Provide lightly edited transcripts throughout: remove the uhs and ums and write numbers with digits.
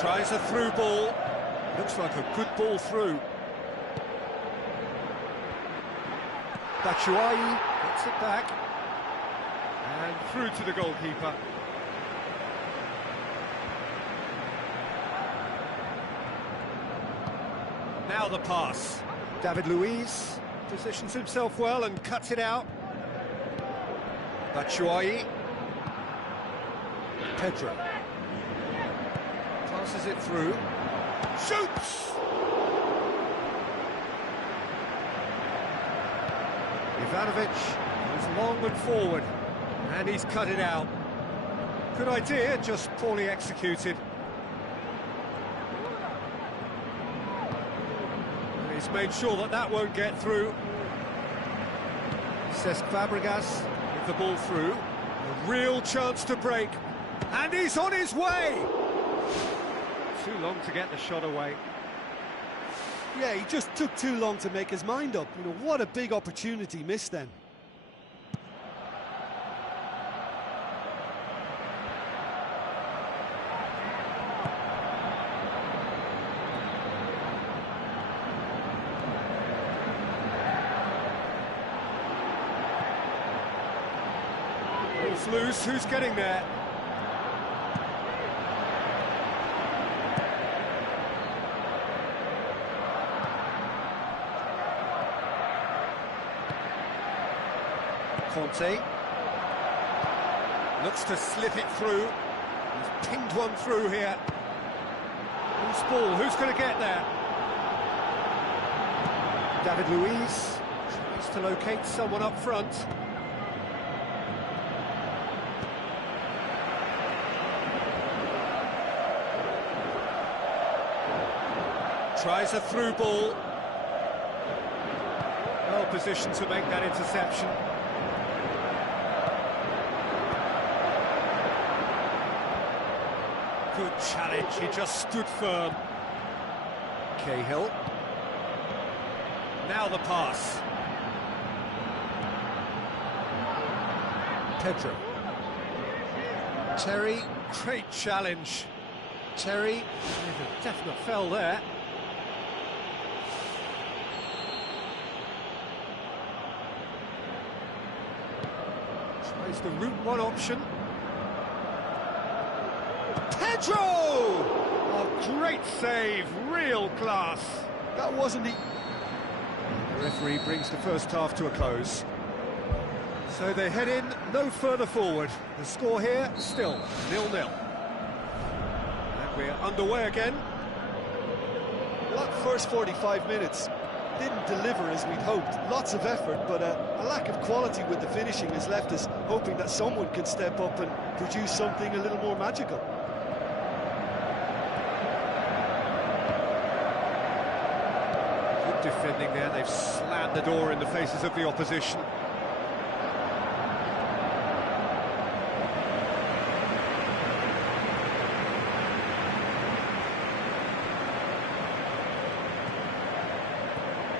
Tries a through ball. Looks like a good ball through. Batshuayi gets it back. And through to the goalkeeper. Now the pass. David Luiz positions himself well and cuts it out. Batshuayi. Pedro. Passes it through. Shoots! Ivanovic goes long and forward. And he's cut it out. Good idea, just poorly executed. He's made sure that that won't get through. Cesc Fabregas with the ball through. A real chance to break. And he's on his way! Too long to get the shot away. Yeah, he just took too long to make his mind up. You know, what a big opportunity missed then. Ball's loose, who's getting there? Conte looks to slip it through. He's pinged one through here. Who's ball? Who's going to get there? David Luiz tries to locate someone up front. Tries a through ball. Well positioned to make that interception. Good challenge, he just stood firm. Cahill. Now the pass. Pedro. Terry, great challenge. Terry, definite fell there. Tries the route one option. Pedro! Oh, great save, real class. That wasn't the... The referee brings the first half to a close. So they head in no further forward. The score here, still 0-0. And we're underway again. Well, that first 45 minutes didn't deliver as we'd hoped. Lots of effort, but a lack of quality with the finishing has left us hoping that someone can step up and produce something a little more magical. Defending there, they've slammed the door in the faces of the opposition.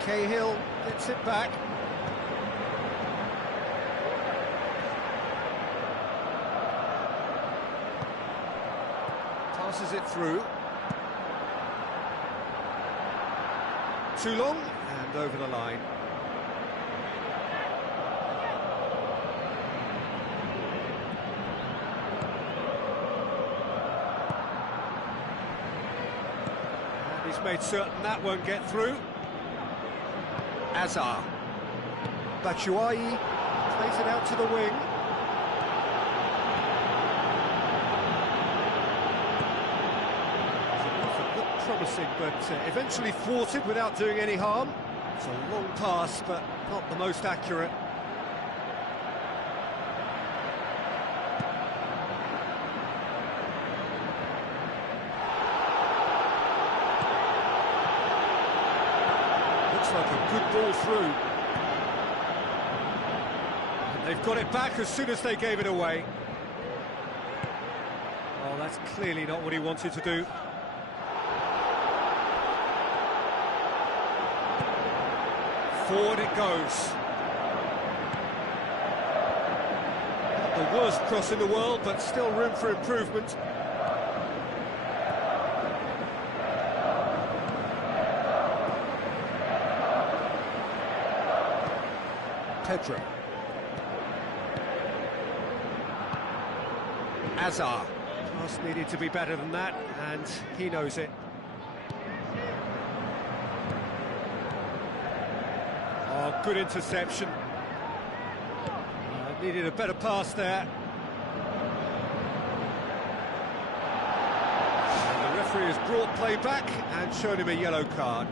Cahill gets it back. Passes it through. Too long, and over the line. And he's made certain that won't get through. Azar. Batshuayi plays it out to the wing. Promising, but eventually thwarted without doing any harm. It's a long pass, but not the most accurate. Looks like a good ball through. And they've got it back as soon as they gave it away. Oh, that's clearly not what he wanted to do. Forward it goes. Not the worst cross in the world, but still room for improvement. Pedro. Azar. Pass needed to be better than that, and he knows it. Oh, good interception. Needed a better pass there. And the referee has brought play back and shown him a yellow card.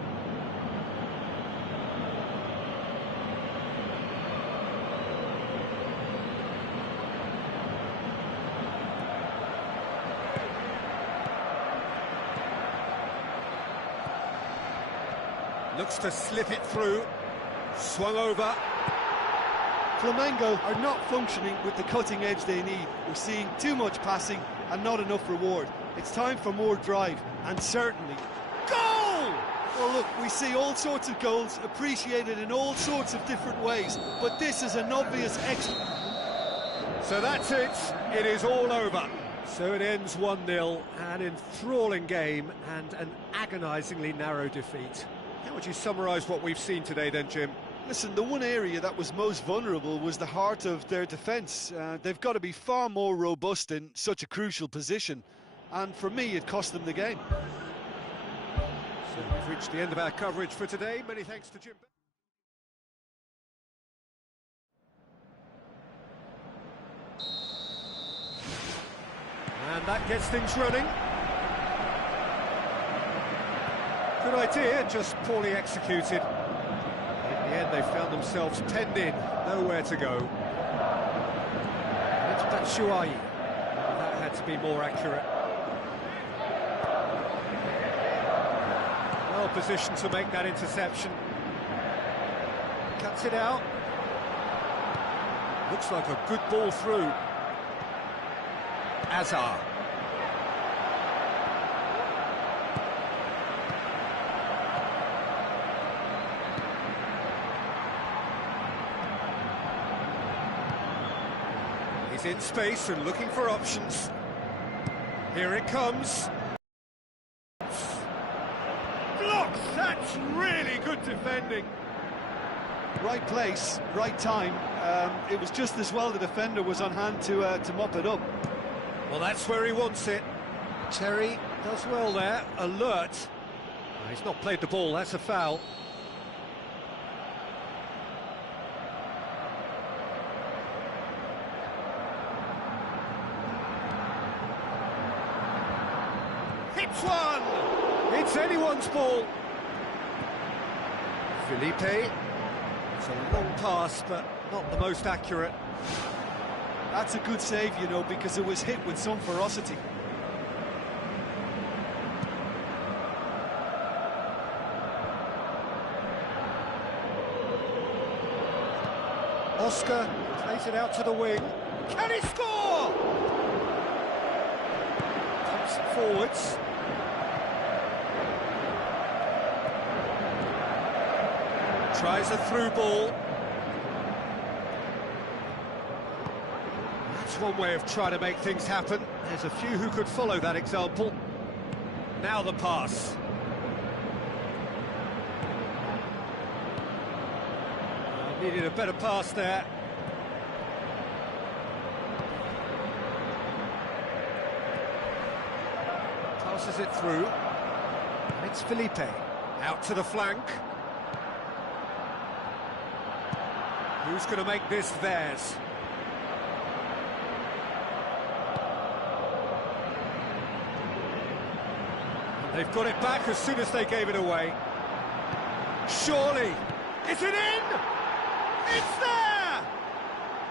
Looks to slip it through. Swung over. Flamengo are not functioning with the cutting edge they need. We're seeing too much passing and not enough reward. It's time for more drive, and certainly... Goal! Well, look, we see all sorts of goals appreciated in all sorts of different ways, but this is an obvious So that's it. It is all over. So it ends 1-0, an enthralling game and an agonisingly narrow defeat. How would you summarise what we've seen today then, Jim? Listen, the one area that was most vulnerable was the heart of their defence. They've got to be far more robust in such a crucial position, and for me it cost them the game. So we've reached the end of our coverage for today. Many thanks to Jim. And that gets things running. Good idea, just poorly executed. In the end, they found themselves penned in, nowhere to go. It's Batshuayi. That had to be more accurate. Well positioned to make that interception. Cuts it out. Looks like a good ball through. Azar. He's in space and looking for options. Here it comes. Blocks! That's really good defending. Right place, right time. It was just as well the defender was on hand to mop it up. Well, that's where he wants it. Terry does well there, alert. He's not played the ball, that's a foul. Hits one! It's anyone's ball. Felipe. It's a long pass, but not the most accurate. That's a good save, you know, because it was hit with some ferocity. Oscar plays it out to the wing. Can he score? Pumps it forwards. Tries a through ball. That's one way of trying to make things happen. There's a few who could follow that example. Now the pass. Needed a better pass there. Passes it through. And it's Felipe. Out to the flank. Who's going to make this theirs? And they've got it back as soon as they gave it away. Surely. Is it in? It's there!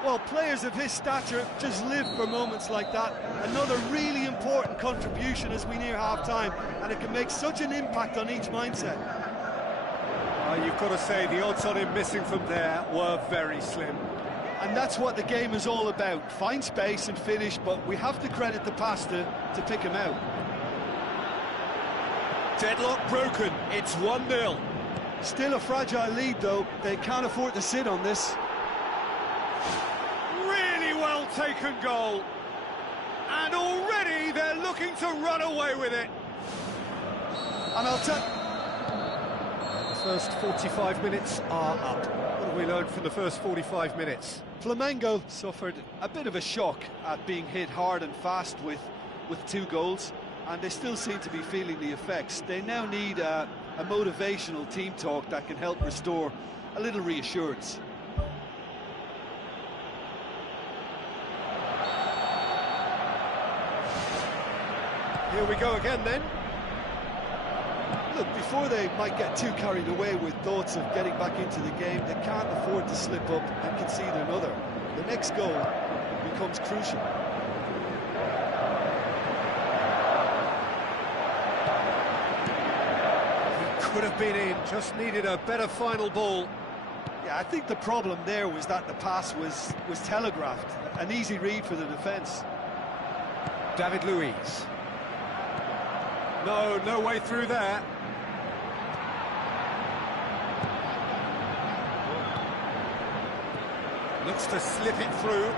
Well, players of his stature just live for moments like that. Another really important contribution as we near half-time, and it can make such an impact on each mindset. You've got to say, the odds on him missing from there were very slim. And that's what the game is all about. Find space and finish, but we have to credit the pass to pick him out. Deadlock broken, it's 1-0. Still a fragile lead, though. They can't afford to sit on this. Really well taken goal. And already they're looking to run away with it. And I'll tell... First 45 minutes are up. What have we learned from the first 45 minutes? Flamengo suffered a bit of a shock at being hit hard and fast with 2 goals, and they still seem to be feeling the effects. They now need a motivational team talk that can help restore a little reassurance. Here we go again then. Look, before they might get too carried away with thoughts of getting back into the game, they can't afford to slip up and concede another. The next goal becomes crucial. He could have been in, just needed a better final ball. Yeah, I think the problem there was that the pass was telegraphed. An easy read for the defence. David Luiz. No way through there. Looks to slip it through.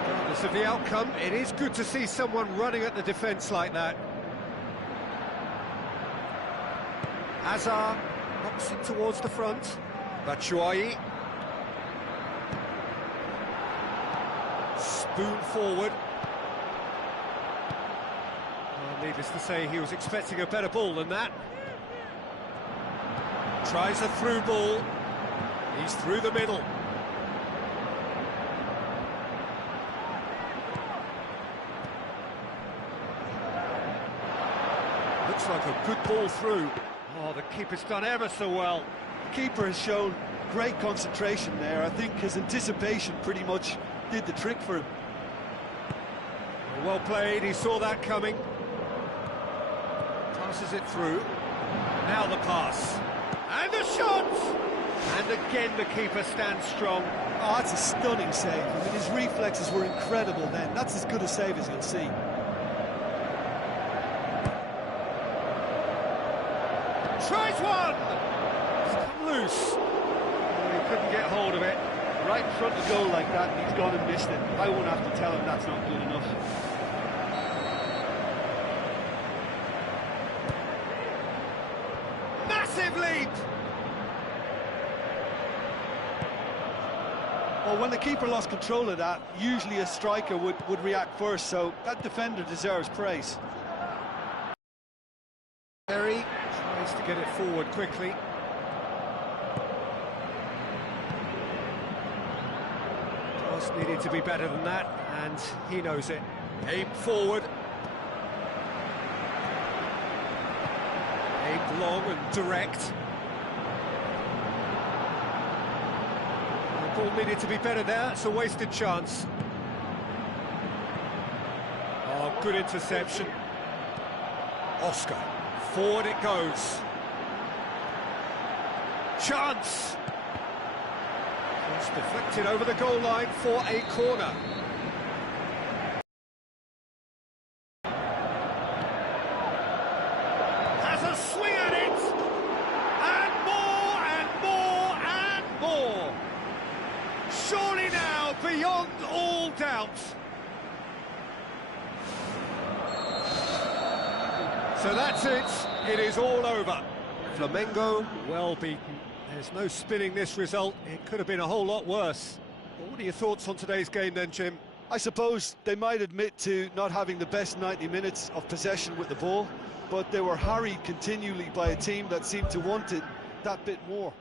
Regardless of the outcome, it is good to see someone running at the defence like that. Hazard knocks it towards the front. Batshuayi. Spoon forward. Well, needless to say, he was expecting a better ball than that. Tries a through ball. He's through the middle. Looks like a good ball through. Oh, the keeper's done ever so well. The keeper has shown great concentration there. I think his anticipation pretty much did the trick for him. Well played, he saw that coming. Passes it through. Now the pass. And the shot! And again the keeper stands strong. Oh, that's a stunning save. I mean, his reflexes were incredible then. That's as good a save as you'll see. Tries one! It's come loose. Oh, he couldn't get hold of it. Right in front of goal like that, and he's gone and missed it. I won't have to tell him that's not good enough. Massive leap! Well, when the keeper lost control of that, usually a striker would react first, so that defender deserves praise. Terry tries to get it forward quickly. Pass needed to be better than that, and he knows it. Aimed forward. Aimed long and direct. The ball needed to be better there, it's a wasted chance. Oh, good interception. Oscar, forward it goes. Chance! It's deflected over the goal line for a corner. Has a swing at it! And more, and more, and more! Surely now, beyond all doubt. So that's it, it is all over. Flamengo well beaten. There's no spinning this result, it could have been a whole lot worse. But what are your thoughts on today's game then, Jim? I suppose they might admit to not having the best 90 minutes of possession with the ball, but they were harried continually by a team that seemed to want it that bit more.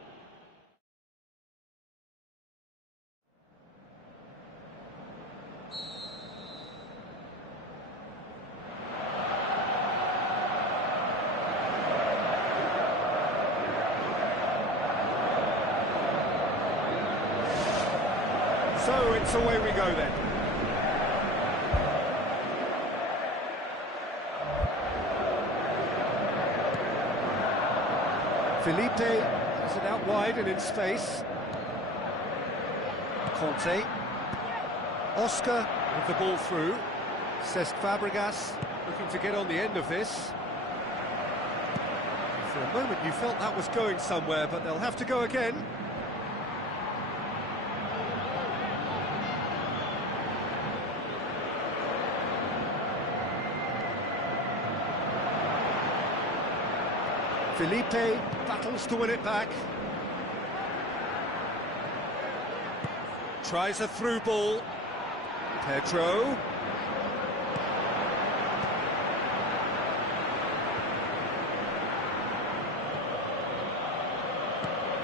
So it's away we go then. Felipe has it out wide and in space. Conte. Oscar with the ball through. Cesc Fabregas looking to get on the end of this. For a moment you felt that was going somewhere, but they'll have to go again. Felipe battles to win it back. Tries a through ball. Pedro.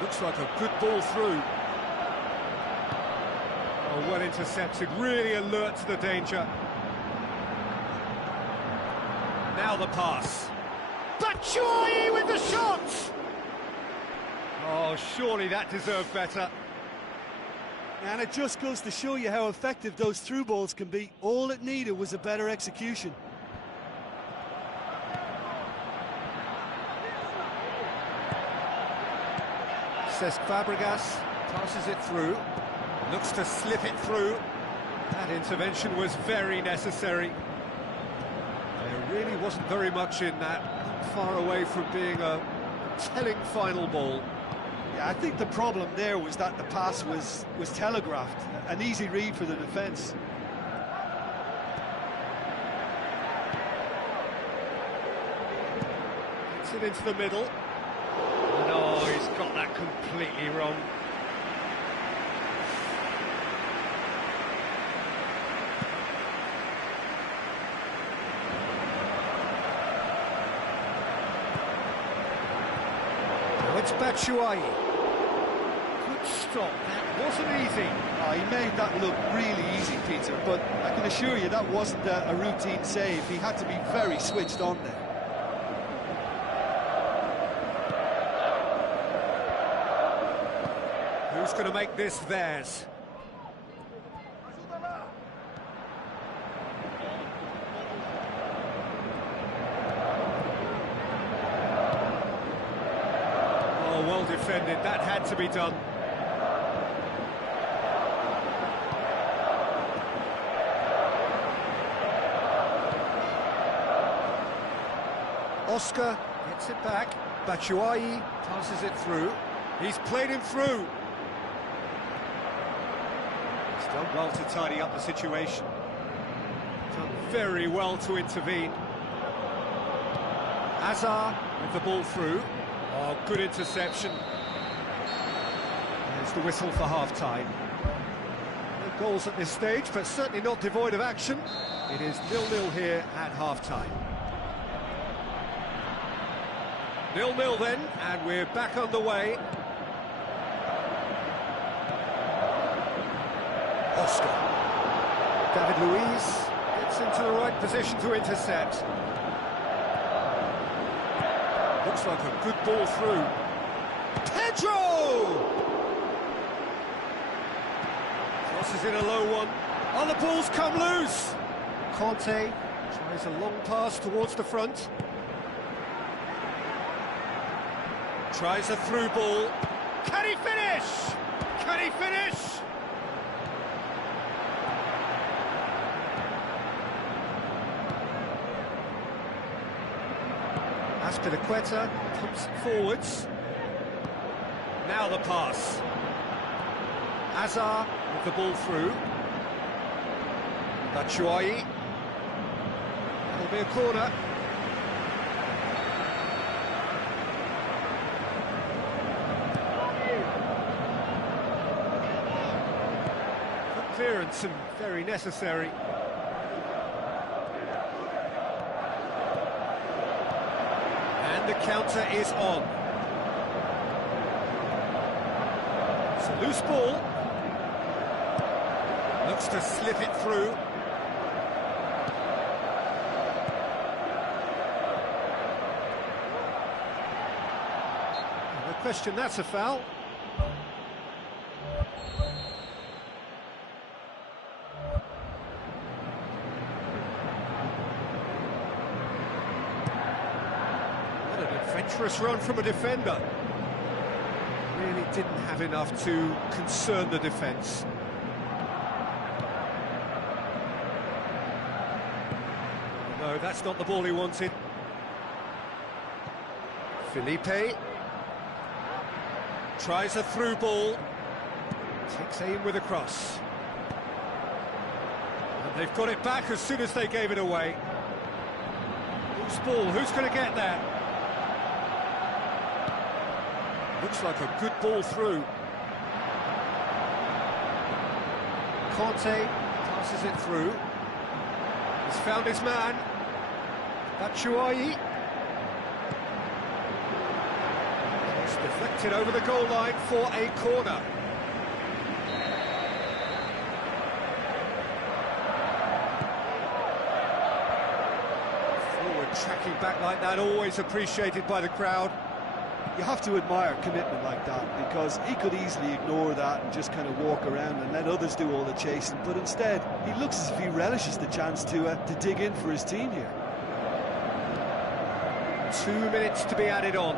Looks like a good ball through. Oh, well intercepted, really alert to the danger. Now the pass. Batshuayi with the shot! Oh, surely that deserved better. And it just goes to show you how effective those through balls can be. All it needed was a better execution. Cesc Fabregas passes it through, looks to slip it through. That intervention was very necessary. There really wasn't very much in that, not far away from being a telling final ball. Yeah, I think the problem there was that the pass was telegraphed. An easy read for the defence. Gets it into the middle. No, he's got that completely wrong. Now it's Batshuayi. Good stop, that wasn't easy. Oh, he made that look really easy, Peter, but I can assure you that wasn't a routine save. He had to be very switched on there. Who's going to make this theirs? Oh, well defended. That had to be done. Oscar gets it back. Batshuayi passes it through. He's played him through. Done well to tidy up the situation. Done very well to intervene. Hazard with the ball through. Oh, good interception. There's the whistle for half-time. No goals at this stage, but certainly not devoid of action. It is 0-0 here at half-time. 0-0 then, and we're back underway. Oscar. David Luiz gets into the right position to intercept. Looks like a good ball through. Pedro! Crosses in a low one. Oh, the ball's come loose! Conte tries a long pass towards the front. Tries a through ball. Can he finish? Can he finish? Azpilicueta pumps forwards. Now the pass. Hazard with the ball through. Batshuayi. That'll be a corner. Good clearance and very necessary. The counter is on. It's a loose ball. Looks to slip it through. No question, that's a foul. Adventurous run from a defender. Really didn't have enough to concern the defence. No, that's not the ball he wanted. Felipe tries a through ball. Takes aim with a cross. And they've got it back as soon as they gave it away. Loose ball, who's going to get there? Looks like a good ball through. Conte passes it through. He's found his man. Batshuayi. It's deflected over the goal line for a corner. Forward tracking back like that, always appreciated by the crowd. You have to admire commitment like that, because he could easily ignore that and just kind of walk around and let others do all the chasing, but instead he looks as if he relishes the chance to dig in for his team here. 2 minutes to be added on.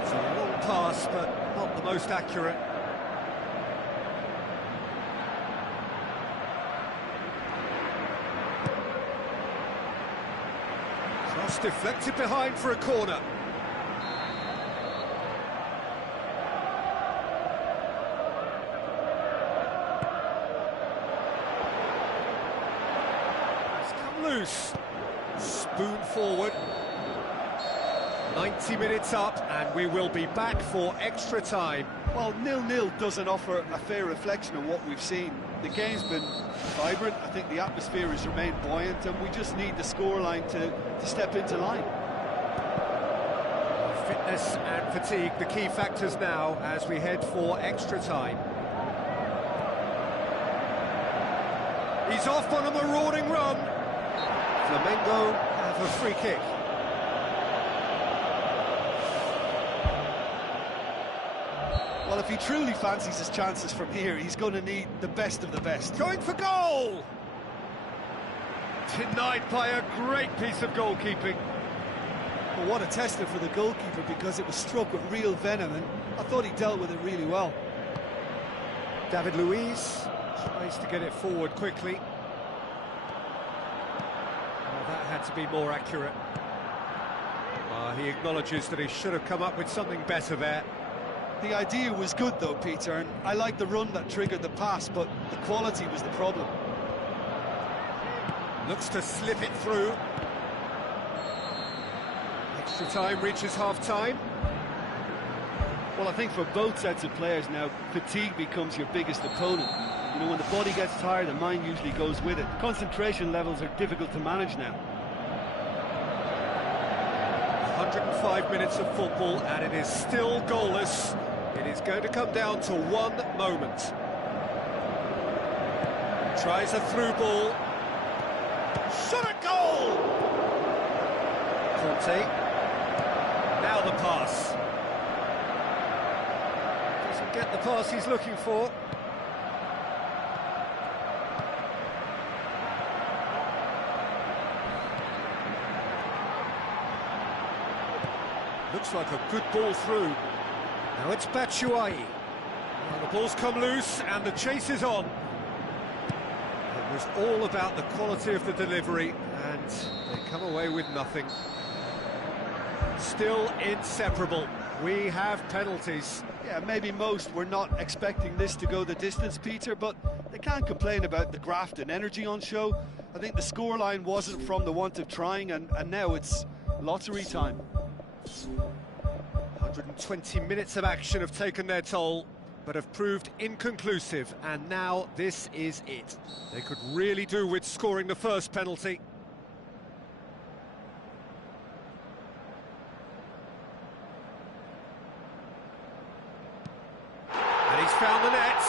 It's a long pass, but not the most accurate. Cross deflected behind for a corner. It's come loose. Spoon forward. 90 minutes up, and we will be back for extra time. Well, 0-0 doesn't offer a fair reflection of what we've seen. The game's been vibrant. I think the atmosphere has remained buoyant, and we just need the scoreline to step into line. Fitness and fatigue, the key factors now as we head for extra time. He's off on a marauding run. Flamengo have a free kick. Well, if he truly fancies his chances from here, he's going to need the best of the best. Going for goal! Denied by a great piece of goalkeeping. Well, what a tester for the goalkeeper, because it was struck with real venom, and I thought he dealt with it really well. David Luiz tries to get it forward quickly. Well, that had to be more accurate. He acknowledges that he should have come up with something better there. The idea was good though, Peter, and I like the run that triggered the pass, but the quality was the problem. Looks to slip it through. Extra time reaches half-time. Well, I think for both sets of players now, fatigue becomes your biggest opponent. You know, when the body gets tired, the mind usually goes with it. Concentration levels are difficult to manage now. 105 minutes of football, and it is still goalless. It is going to come down to one moment. Tries a through ball. Shot at goal! Conte. Now the pass. Doesn't get the pass he's looking for. Looks like a good ball through. Now it's Batshuayi. Well, the ball's come loose and the chase is on. It was all about the quality of the delivery, and they come away with nothing. Still inseparable. We have penalties. Yeah, maybe most were not expecting this to go the distance, Peter, but they can't complain about the graft and energy on show. I think the scoreline wasn't from the want of trying, and now it's lottery time. 120 minutes of action have taken their toll, but have proved inconclusive, and now this is it. They could really do with scoring the first penalty. And he's found the net.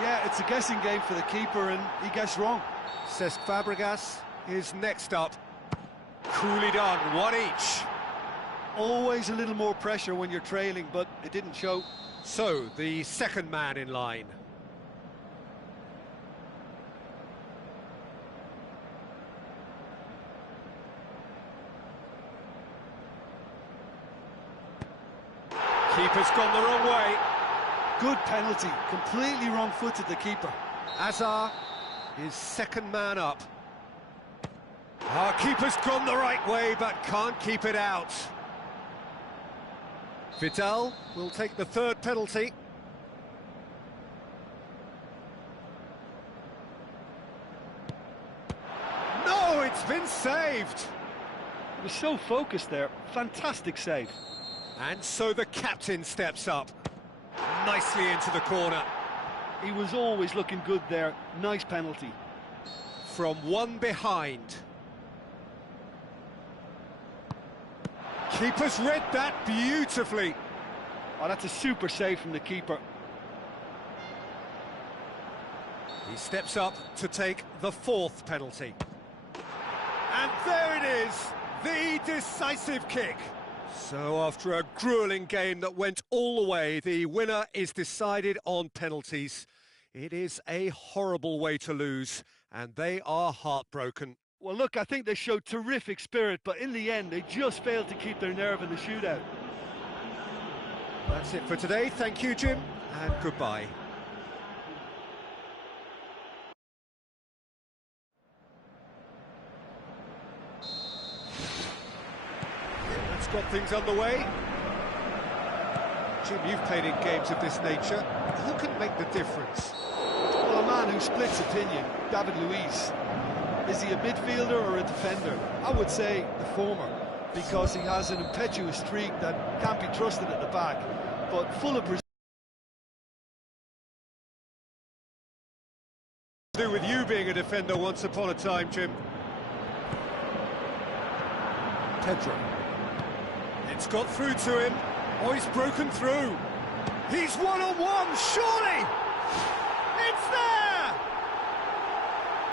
Yeah, it's a guessing game for the keeper, and he guessed wrong. Cesc Fabregas is next up. Coolly done, one each. Always a little more pressure when you're trailing, but it didn't show. So, the second man in line. Keeper's gone the wrong way. Good penalty, completely wrong-footed the keeper. Azar is second man up. Our keeper's gone the right way, but can't keep it out. Vidal will take the third penalty. No, it's been saved. He was so focused there. Fantastic save. And so the captain steps up. Nicely into the corner. He was always looking good there. Nice penalty. From one behind. Keeper's read that beautifully. Oh, that's a super save from the keeper. He steps up to take the fourth penalty. And there it is, the decisive kick. So after a gruelling game that went all the way, the winner is decided on penalties. It is a horrible way to lose, and they are heartbroken. Well, look, I think they showed terrific spirit, but in the end, they just failed to keep their nerve in the shootout. That's it for today. Thank you, Jim, and goodbye. That's got things underway. Jim, you've played in games of this nature. Who can make the difference? Well, a man who splits opinion, David Luiz. Is he a midfielder or a defender? I would say the former, because he has an impetuous streak that can't be trusted at the back, but full of do with you being a defender once upon a time, Jim. Pedro. It's got through to him. Oh, he's broken through. He's one-on-one, surely! It's there!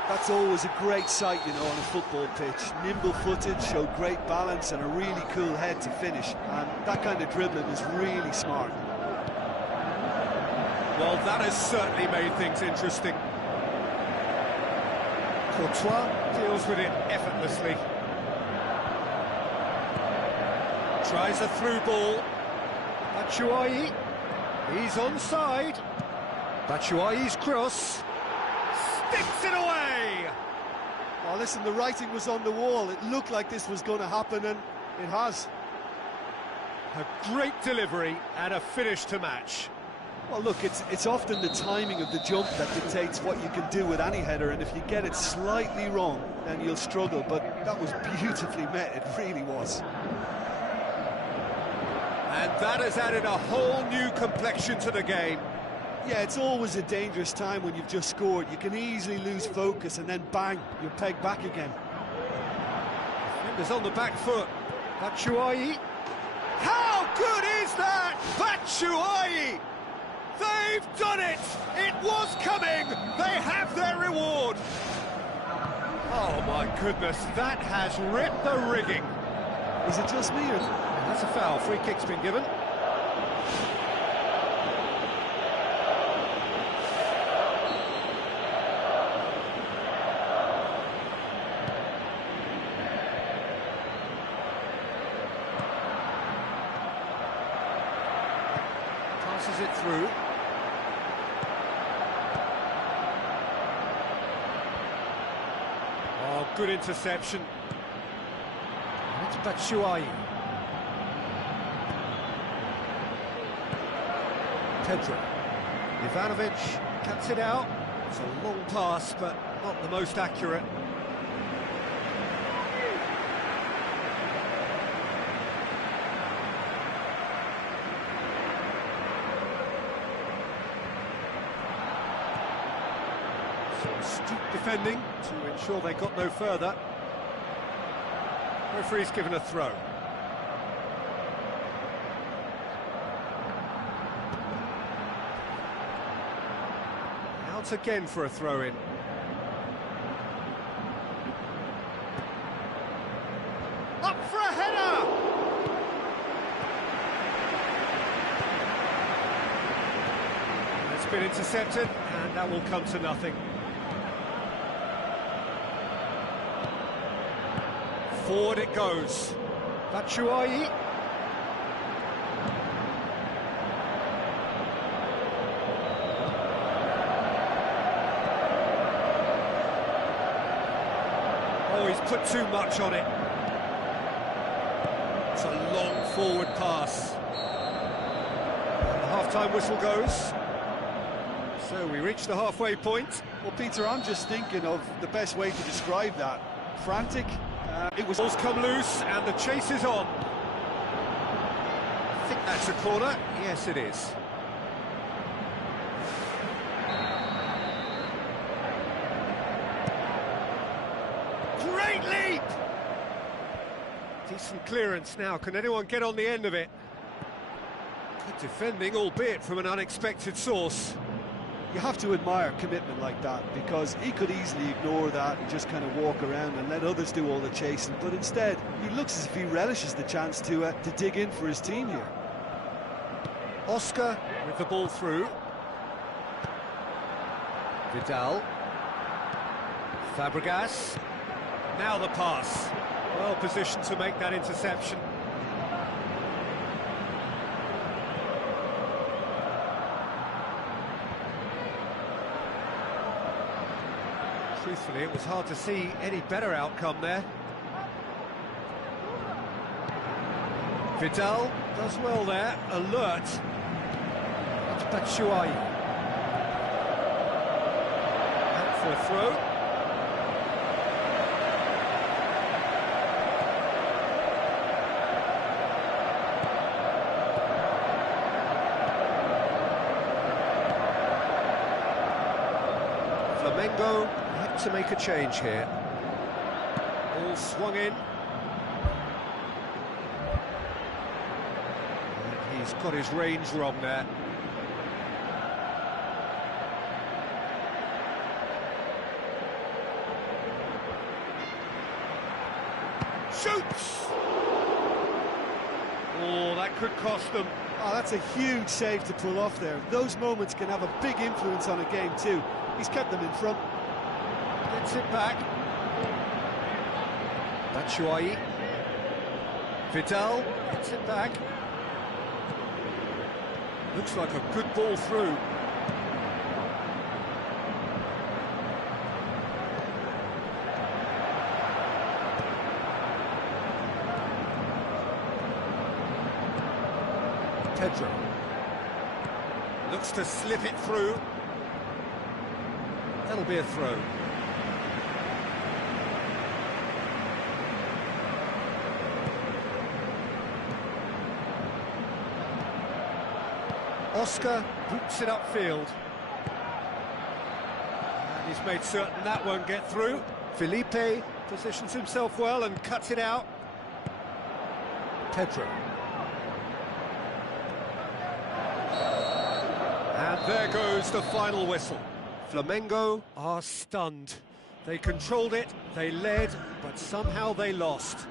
That's always a great sight, you know, on a football pitch. Nimble-footed, showed great balance and a really cool head to finish. And that kind of dribbling is really smart. Well, that has certainly made things interesting. Courtois deals with it effortlessly. Tries a through ball. Batshuayi, he's onside. Batshuayi's cross. Sticks it away! Well, listen, the writing was on the wall. It looked like this was going to happen, and it has. A great delivery and a finish to match. Well, look, it's often the timing of the jump that dictates what you can do with any header, and if you get it slightly wrong, then you'll struggle, but that was beautifully met, it really was. And that has added a whole new complexion to the game. Yeah, it's always a dangerous time when you've just scored. You can easily lose focus and then bang, you're pegged back again. Defenders on the back foot. Batshuayi. How good is that? Batshuayi! They've done it! It was coming! They have their reward! Oh my goodness, that has ripped the rigging. Is it just me or... That's a foul. Free kick's been given. Passes it through. Oh, good interception. And it's Batshuayi. Pedro. Ivanovic cuts it out. It's a long pass, but not the most accurate. Some astute defending to ensure they got no further. Referee's given a throw. Out again for a throw-in. Up for a header! It's been intercepted, and that will come to nothing. Forward it goes. Batshuayi. Oh, he's put too much on it. It's a long forward pass. And the half-time whistle goes. So we reach the halfway point. Well, Peter, I'm just thinking of the best way to describe that. Frantic, It was balls come loose and the chase is on. I think that's a corner. Yes, it is. Great leap! Decent clearance now. Can anyone get on the end of it? Good defending, albeit from an unexpected source. You have to admire commitment like that, because he could easily ignore that and just kind of walk around and let others do all the chasing, but instead he looks as if he relishes the chance to dig in for his team here. Oscar with the ball through. Vidal. Fabregas. Now the pass. Well positioned to make that interception. Truthfully, it was hard to see any better outcome there. Vidal does well there, alert. That's Batshuayi. Out for a throw. Flamengo to make a change here. Ball swung in. And he's got his range wrong there. Shoots! Oh, that could cost them. Oh, that's a huge save to pull off there. Those moments can have a big influence on a game too. He's kept them in front. Gets it back. Batshuayi. Vidal gets it back. Looks like a good ball through. Pedro. Looks to slip it through. That'll be a throw. Oscar boots it upfield. And he's made certain that won't get through. Felipe positions himself well and cuts it out. Pedro. And there goes the final whistle. Flamengo are stunned. They controlled it, they led, but somehow they lost.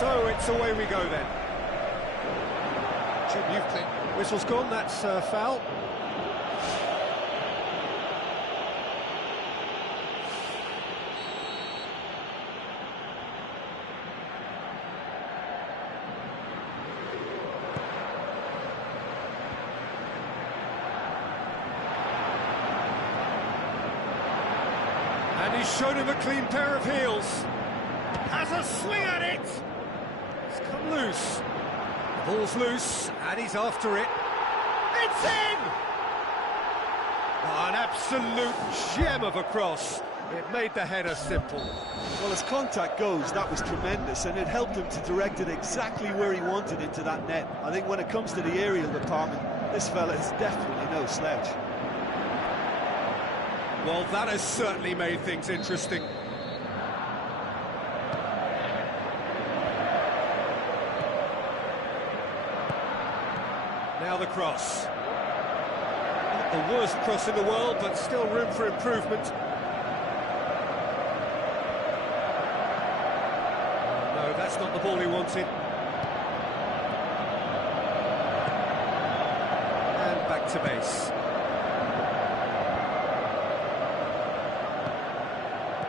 So it's away we go then. Jim, you've clicked. Whistle's gone, that's foul. shown him a clean pair of heels. Has a swing at it. It's come loose. The ball's loose, and he's after it. It's in! Oh, an absolute gem of a cross. It made the header simple. Well, as contact goes, that was tremendous, and it helped him to direct it exactly where he wanted into that net. I think when it comes to the aerial department, this fella is definitely no slouch. Well, that has certainly made things interesting. Now the cross. Not the worst cross in the world, but still room for improvement. No, that's not the ball he wanted. And back to base.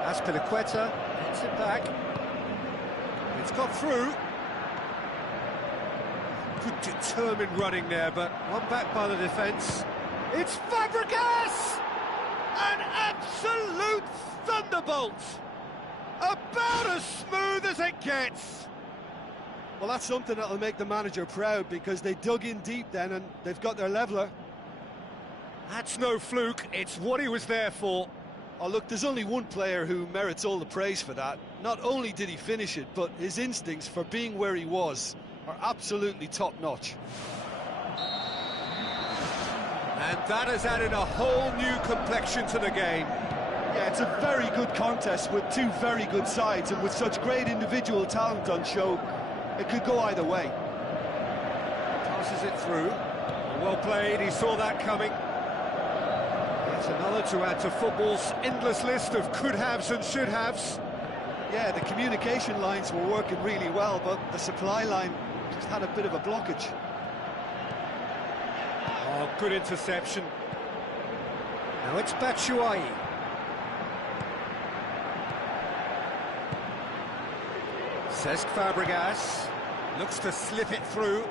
Azpilicueta hits it back. It's got through. Good determined running there, but one back by the defence. It's Fabregas! An absolute thunderbolt! About as smooth as it gets! Well, that's something that'll make the manager proud, because they dug in deep then and they've got their leveller. That's no fluke, it's what he was there for. Oh, look, there's only one player who merits all the praise for that. Not only did he finish it, but his instincts for being where he was are absolutely top-notch. And that has added a whole new complexion to the game. Yeah, it's a very good contest with two very good sides, and with such great individual talent on show, it could go either way. Passes it through. Well played, he saw that coming. It's another to add to football's endless list of could-haves and should-haves. Yeah, the communication lines were working really well, but the supply line just had a bit of a blockage. Oh, good interception. Now it's Batshuayi. Cesc Fabregas looks to slip it through.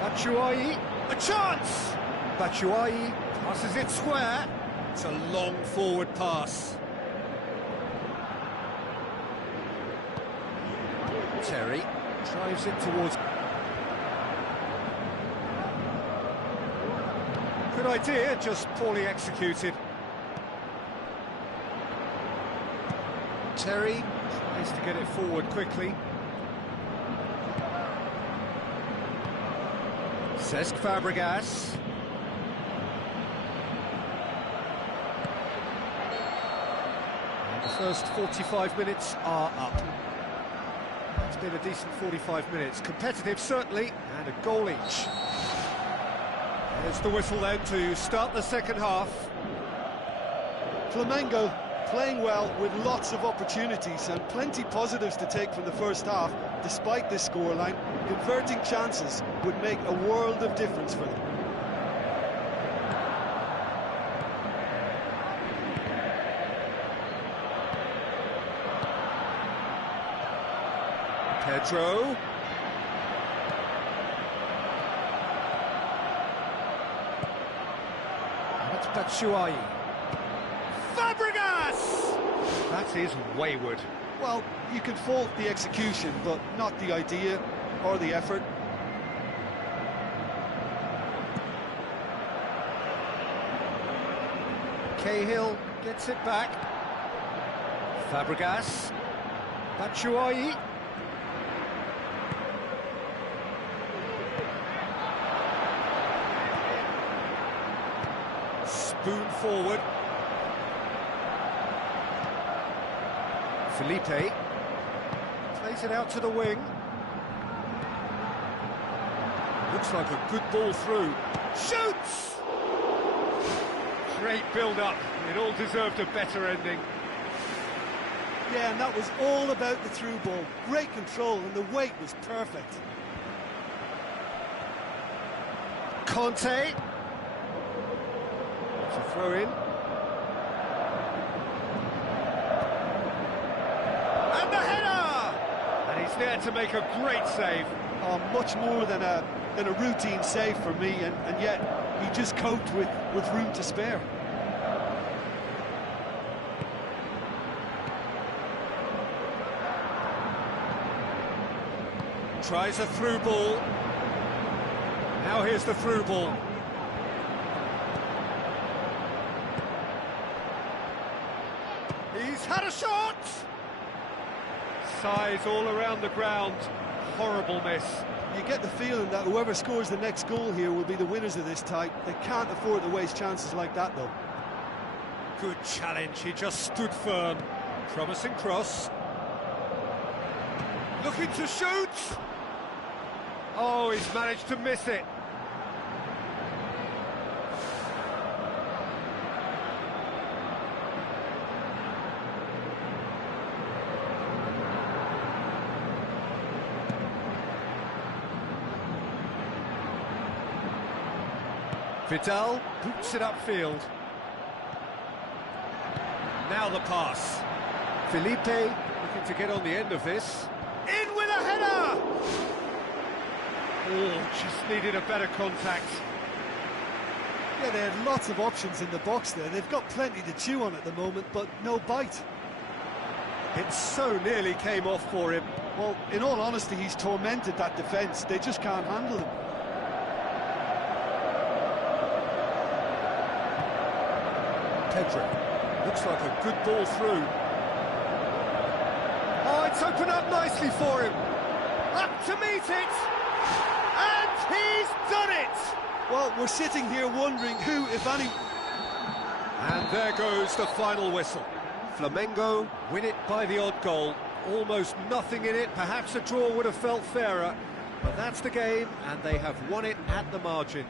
Batshuayi, a chance! Batshuayi passes it square. It's a long forward pass. Terry drives it towards... Good idea, just poorly executed. Terry tries to get it forward quickly. Cesc Fabregas. And the first 45 minutes are up. It's been a decent 45 minutes. Competitive, certainly, and a goal each. There's the whistle then to start the second half. Flamengo playing well with lots of opportunities and plenty positives to take from the first half. Despite this scoreline, converting chances would make a world of difference for them. Pedro. And it's Batshuayi. Fabregas! That is wayward. Well, you can fault the execution, but not the idea or the effort. Cahill gets it back. Fabregas. Batshuayi. Spoon forward. Felipe plays it out to the wing. Looks like a good ball through. Shoots! Great build-up. It all deserved a better ending. Yeah, and that was all about the through ball. Great control, and the weight was perfect. Conte. It's a throw in. And the header! And he's there to make a great save. Oh, much more than a routine save for me, and yet he just coped with room to spare. Tries a through ball. Now here's the through ball. He's had a shot! Size all around the ground. Horrible miss. You get the feeling that whoever scores the next goal here will be the winners of this tie. They can't afford to waste chances like that, though. Good challenge, he just stood firm. Promising cross. Looking to shoot! Oh, he's managed to miss it. Vidal boots it upfield. Now the pass. Felipe looking to get on the end of this. In with a header! Oh, just needed a better contact. Yeah, they had lots of options in the box there. They've got plenty to chew on at the moment, but no bite. It so nearly came off for him. Well, in all honesty, he's tormented that defence. They just can't handle him. Pedro. Looks like a good ball through. Oh, it's opened up nicely for him. Up to meet it. And he's done it. Well, we're sitting here wondering who, if any... And there goes the final whistle. Flamengo win it by the odd goal. Almost nothing in it. Perhaps a draw would have felt fairer. But that's the game, and they have won it at the margin.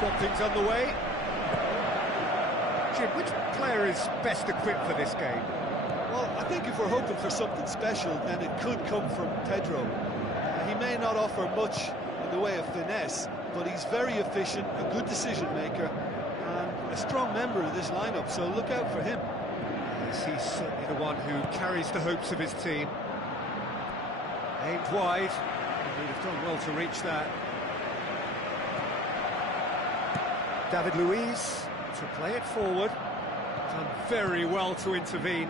Got things underway. Jim, which player is best equipped for this game? Well, I think if we're hoping for something special, then it could come from Pedro. He may not offer much in the way of finesse, but he's very efficient, a good decision maker, and a strong member of this lineup, so look out for him. Yes, he's certainly the one who carries the hopes of his team. Aimed wide, he'd have done well to reach that. David Luiz to play it forward. Done very well to intervene.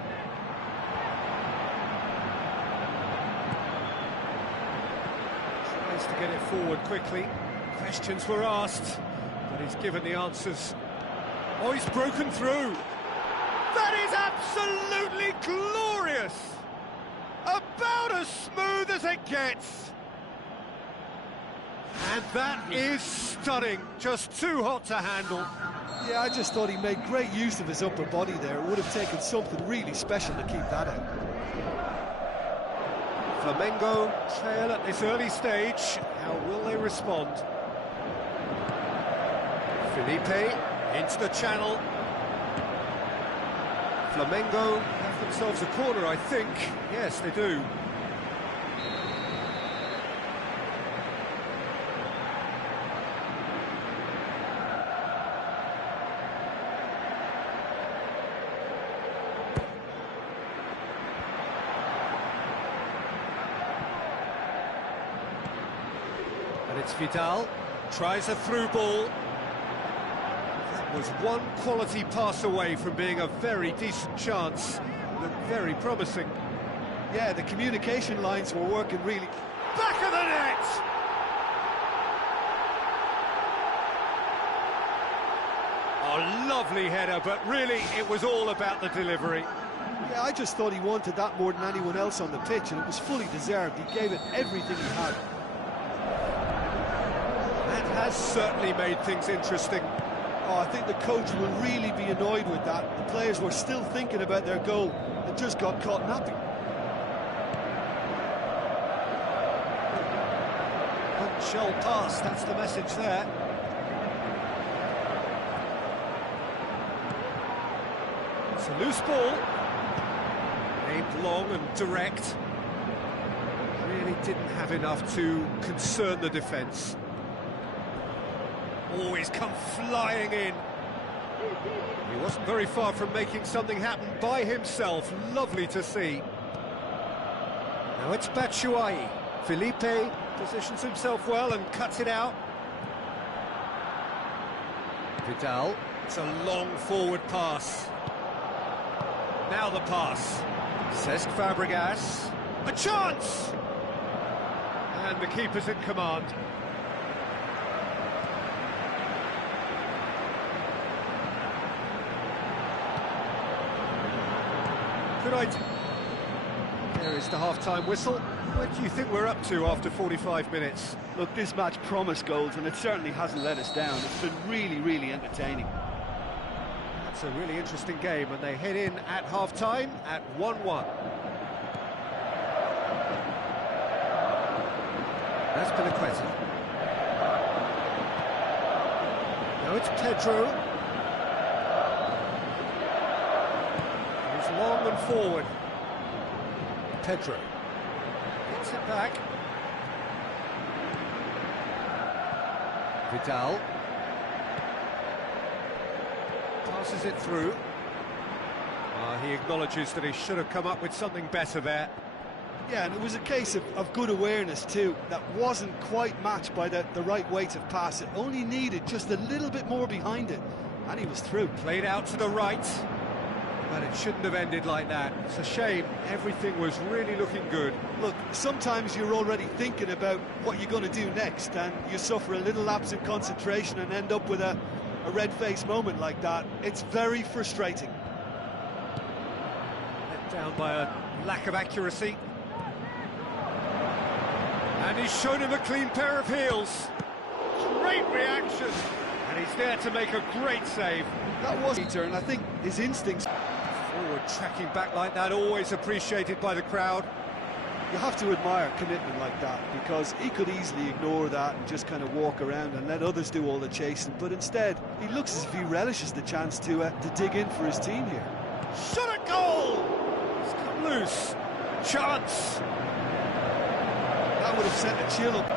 Tries to get it forward quickly. Questions were asked, but he's given the answers. Oh, he's broken through. That is absolutely glorious! About as smooth as it gets. And that is stunning, just too hot to handle. Yeah, I just thought he made great use of his upper body there. It would have taken something really special to keep that out. Flamengo trail at this early stage. How will they respond? Felipe into the channel. Flamengo have themselves a corner, I think. Yes, they do. And it's Vidal, tries a through ball. That was one quality pass away from being a very decent chance. Looked very promising. Yeah, the communication lines were working really... Back of the net! Oh, lovely header, but really it was all about the delivery. Yeah, I just thought he wanted that more than anyone else on the pitch, and it was fully deserved. He gave it everything he had. That has certainly made things interesting. Oh, I think the coach will really be annoyed with that. The players were still thinking about their goal and just got caught napping. Shell pass, that's the message there. It's a loose ball. Aimed long and direct. Really didn't have enough to concern the defence. Oh, he's come flying in. He wasn't very far from making something happen by himself. Lovely to see. Now it's Batshuayi. Felipe positions himself well and cuts it out. Vidal. It's a long forward pass. Now the pass. Cesc Fabregas. A chance! And the keeper's in command. Good idea. There is the half-time whistle. Where do you think we're up to after 45 minutes? Look, this match promised goals, and it certainly hasn't let us down. It's been really, really entertaining. It's a really interesting game, and they head in at half-time at 1-1. That's Piliqueta. Now it's Pedro. He's long and forward. Pedro. Gets it back. Vidal. Passes it through. He acknowledges that he should have come up with something better there. Yeah, and it was a case of good awareness too. That wasn't quite matched by the right weight of pass. It only needed just a little bit more behind it, and he was through. Played out to the right, but it shouldn't have ended like that. It's a shame. Everything was really looking good. Look, sometimes you're already thinking about what you're going to do next, and you suffer a little lapse in concentration and end up with a red-faced moment like that. It's very frustrating. Let down by a lack of accuracy. And he's shown him a clean pair of heels. Great reaction. And he's there to make a great save. That was Peter, and I think his instincts... Forward tracking back like that, always appreciated by the crowd. You have to admire commitment like that, because he could easily ignore that and just kind of walk around and let others do all the chasing, but instead, he looks as if he relishes the chance to dig in for his team here. Shot a goal! It's come loose. Chance! That would have sent a chill up.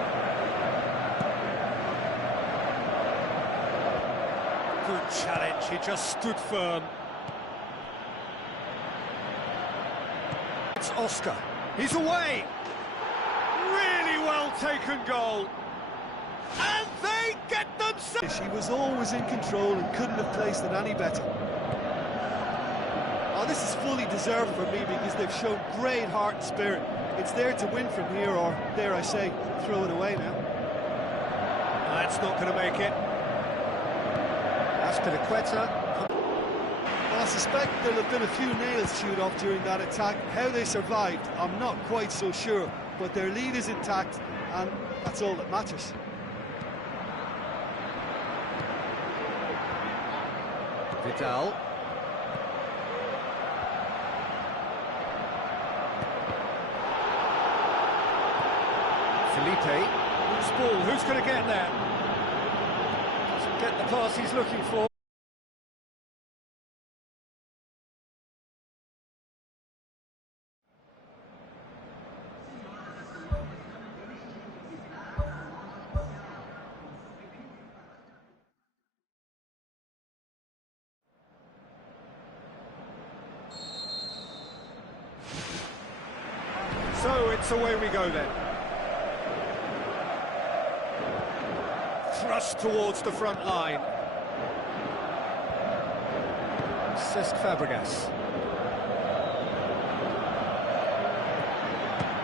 Good challenge, he just stood firm. It's Oscar. He's away! Really well taken goal. And they get themselves... He was always in control and couldn't have placed it any better. Oh, this is fully deserved for me because they've shown great heart and spirit. It's there to win from here, or, dare I say, throw it away now. That's not going to make it. That's Piliqueta. Well, I suspect there'll have been a few nails chewed off during that attack. How they survived, I'm not quite so sure. But their lead is intact, and that's all that matters. Vidal. Felipe. Who's ball? Who's going to get there? Doesn't get the pass he's looking for. So it's away we go then. Thrust towards the front line. Cesc Fabregas.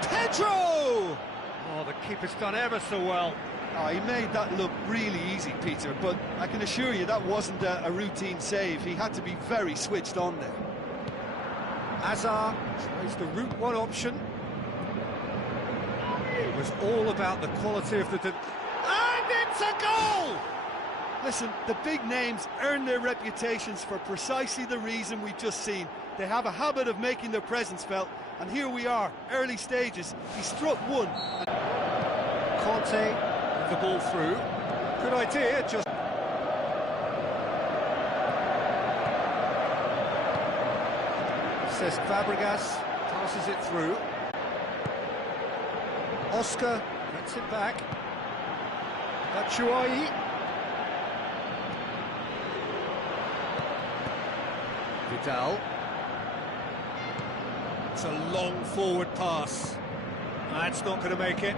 Pedro! Oh, the keeper's done ever so well. Oh, he made that look really easy, Peter, but I can assure you that wasn't a routine save. He had to be very switched on there. Hazard tries the route one option. It was all about the quality of the... And it's a goal! Listen, the big names earn their reputations for precisely the reason we've just seen. They have a habit of making their presence felt, and here we are, early stages. He struck one. Conte, the ball through. Good idea, just... Cesc Fabregas passes it through. Oscar gets it back. Batshuayi. Vidal. It's a long forward pass. That's not going to make it.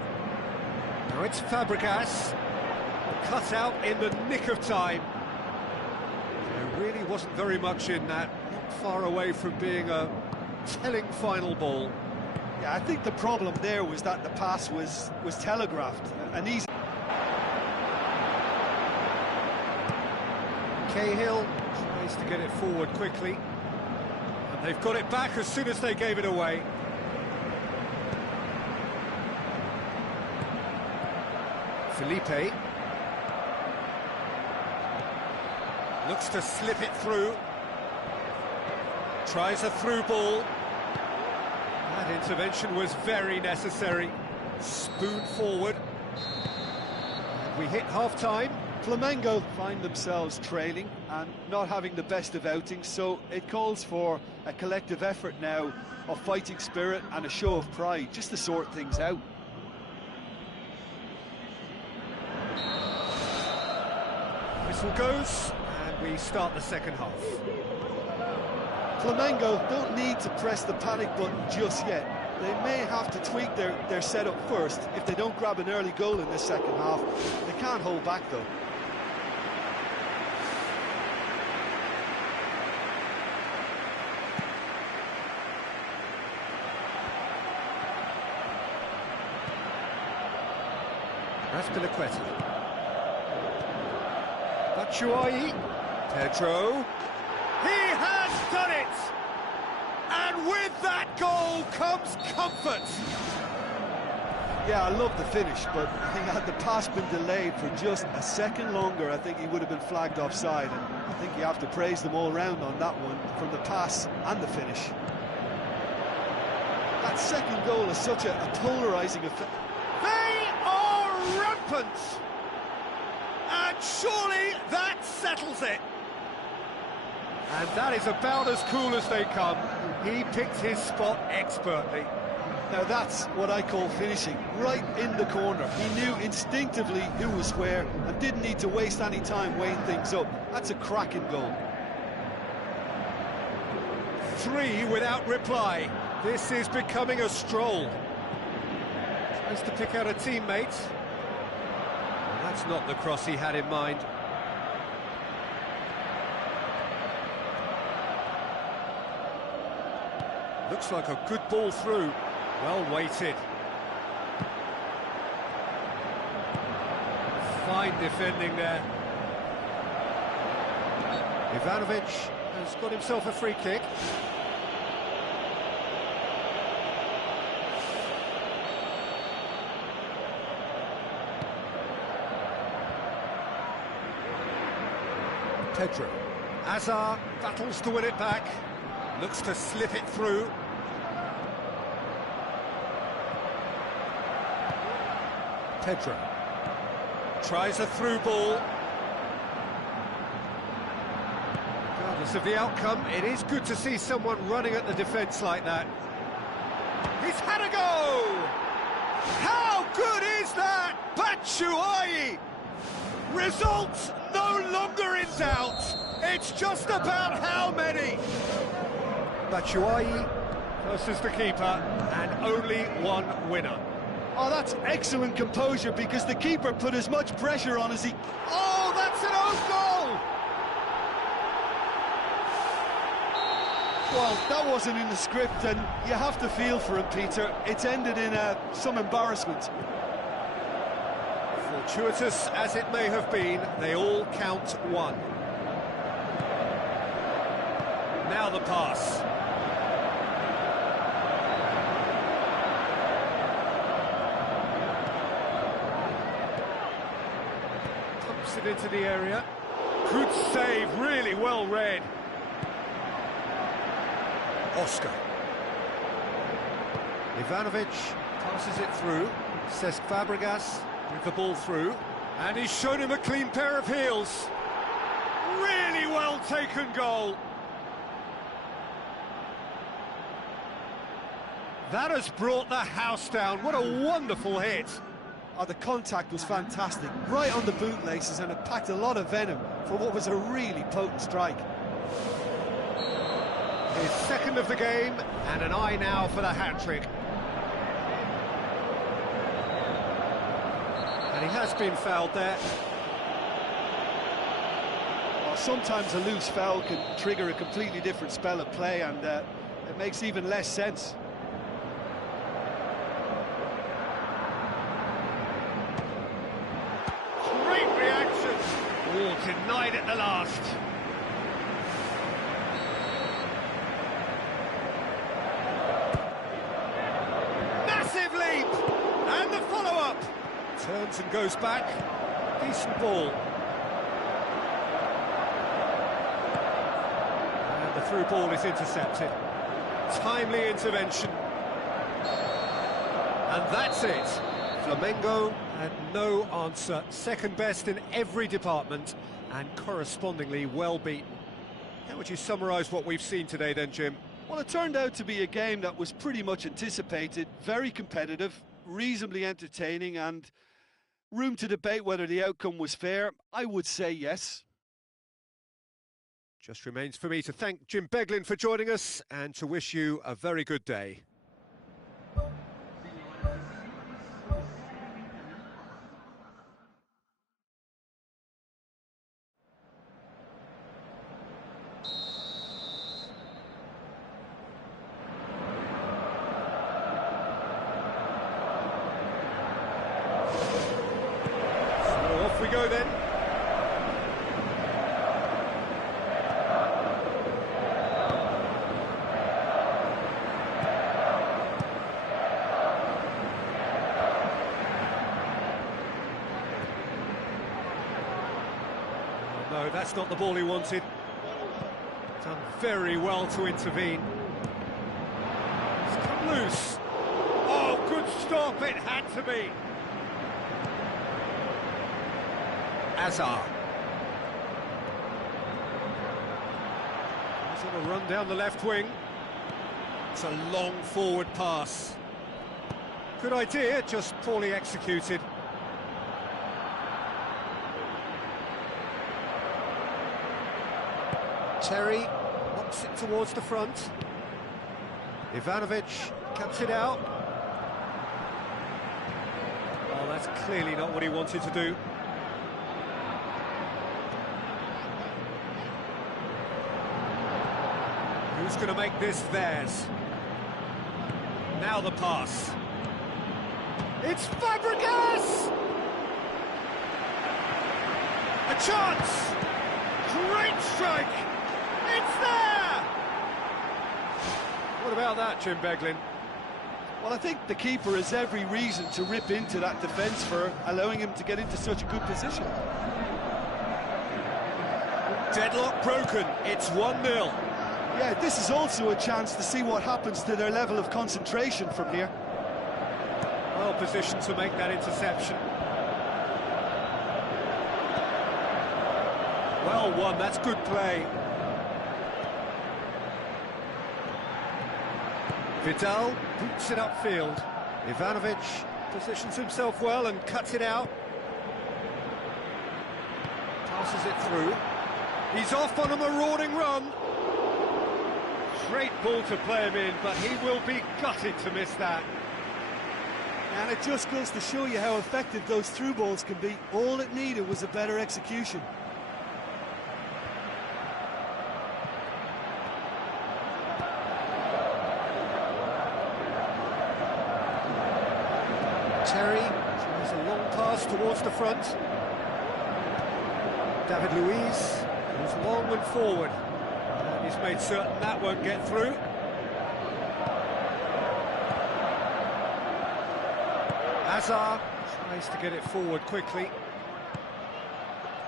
Now it's Fabregas. Cut out in the nick of time. There really wasn't very much in that, not far away from being a telling final ball. Yeah, I think the problem there was that the pass was telegraphed, and easy. Cahill tries to get it forward quickly, and they've got it back as soon as they gave it away. Felipe looks to slip it through, tries a through ball. That intervention was very necessary. Spoon forward. And we hit half-time. Flamengo find themselves trailing and not having the best of outings, so it calls for a collective effort now of fighting spirit and a show of pride, just to sort things out. Whistle goes, and we start the second half. Flamengo don't need to press the panic button just yet. They may have to tweak their setup first if they don't grab an early goal in this second half. They can't hold back though. Raspilicueta. Batshuayi. Pedro. He has done it! And with that goal comes comfort. Yeah, I love the finish, but I think had the pass been delayed for just a second longer, I think he would have been flagged offside, and I think you have to praise them all round on that one, from the pass and the finish. That second goal is such a polarising effect. They are rampant! And surely that settles it. And that is about as cool as they come. He picked his spot expertly. Now that's what I call finishing, right in the corner. He knew instinctively who was where and didn't need to waste any time weighing things up. That's a cracking goal. 3 without reply. This is becoming a stroll. Tries to pick out a teammate. Well, that's not the cross he had in mind. Looks like a good ball through. Well weighted. Fine defending there. Ivanovic has got himself a free kick. Pedro. Azar battles to win it back. Looks to slip it through. Pedro tries a through ball. Regardless of the outcome, it is good to see someone running at the defence like that. He's had a go! How good is that? Batshuayi! Results no longer in doubt. It's just about how many. Batshuayi versus the keeper, and only one winner. Oh, that's excellent composure, because the keeper put as much pressure on as he... Oh, that's an own goal! Well, that wasn't in the script, and you have to feel for him, Peter. It's ended in some embarrassment. Fortuitous as it may have been, they all count one. Now the pass. Pumps it into the area. Good save, really well read. Oscar. Ivanovic passes it through. Cesc Fabregas with the ball through. And he's shown him a clean pair of heels. Really well taken goal. That has brought the house down. What a wonderful hit. Oh, the contact was fantastic, right on the bootlaces, and it packed a lot of venom for what was a really potent strike. His second of the game, and an eye now for the hat-trick. And he has been fouled there. Oh, Well, sometimes a loose foul can trigger a completely different spell of play, and it makes even less sense. Great reaction! Oh, denied at the last. Massive leap! And the follow-up! Turns and goes back. Decent ball. And the through ball is intercepted. Timely intervention. And that's it. Flamengo had no answer. Second best in every department and correspondingly well beaten. How would you summarise what we've seen today then, Jim? Well, it turned out to be a game that was pretty much anticipated, very competitive, reasonably entertaining, and room to debate whether the outcome was fair. I would say yes. Just remains for me to thank Jim Beglin for joining us and to wish you a very good day. Off we go then. Oh, no, that's not the ball he wanted. Done very well to intervene. It's come loose. Oh, good stop, it had to be. Azar. He's on a run down the left wing. It's a long forward pass. Good idea, just poorly executed. Terry knocks it towards the front. Ivanovic cuts it out. Oh, that's clearly not what he wanted to do. Who's going to make this theirs? Now the pass. It's Fabregas! A chance! Great strike! It's there! What about that, Jim Beglin? Well, I think the keeper has every reason to rip into that defence for allowing him to get into such a good position. Deadlock broken, it's 1-0. Yeah, this is also a chance to see what happens to their level of concentration from here. Well positioned to make that interception. Well won, that's good play. Vidal boots it upfield. Ivanovic positions himself well and cuts it out. Passes it through. He's off on a marauding run. Great ball to play him in, but he will be gutted to miss that. And it just goes to show you how effective those through balls can be. All it needed was a better execution. Terry tries a long pass towards the front. David Luiz goes long and forward. And he's made certain that won't get through. Azar tries to get it forward quickly.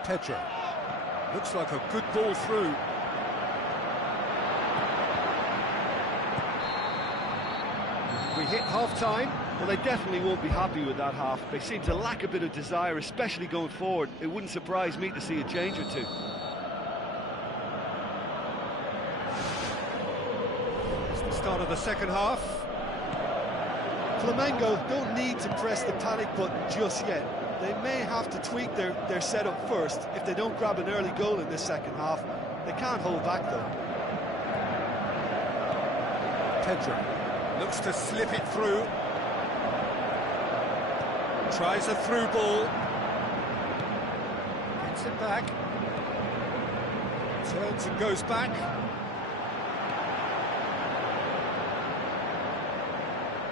Pedro. Looks like a good ball through. We hit half-time. Well, they definitely won't be happy with that half. They seem to lack a bit of desire, especially going forward. It wouldn't surprise me to see a change or two. It's the start of the second half. Flamengo don't need to press the panic button just yet. They may have to tweak their setup first if they don't grab an early goal in this second half. They can't hold back, though. Pedro looks to slip it through. Tries a through ball. Gets it back. Turns and goes back.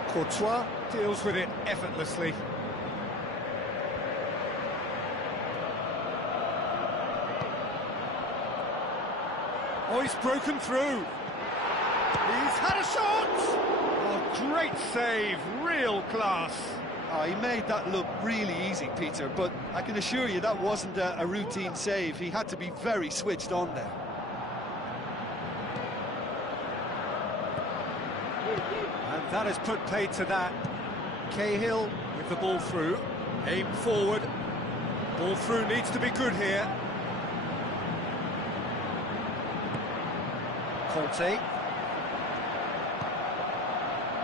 Courtois deals with it effortlessly. Oh, he's broken through. He's had a shot! Oh, great save, real class. Oh, he made that look really easy, Peter, but I can assure you that wasn't a routine save. He had to be very switched on there. And that has put paid to that. Cahill with the ball through. Aim forward. Ball through needs to be good here. Conte.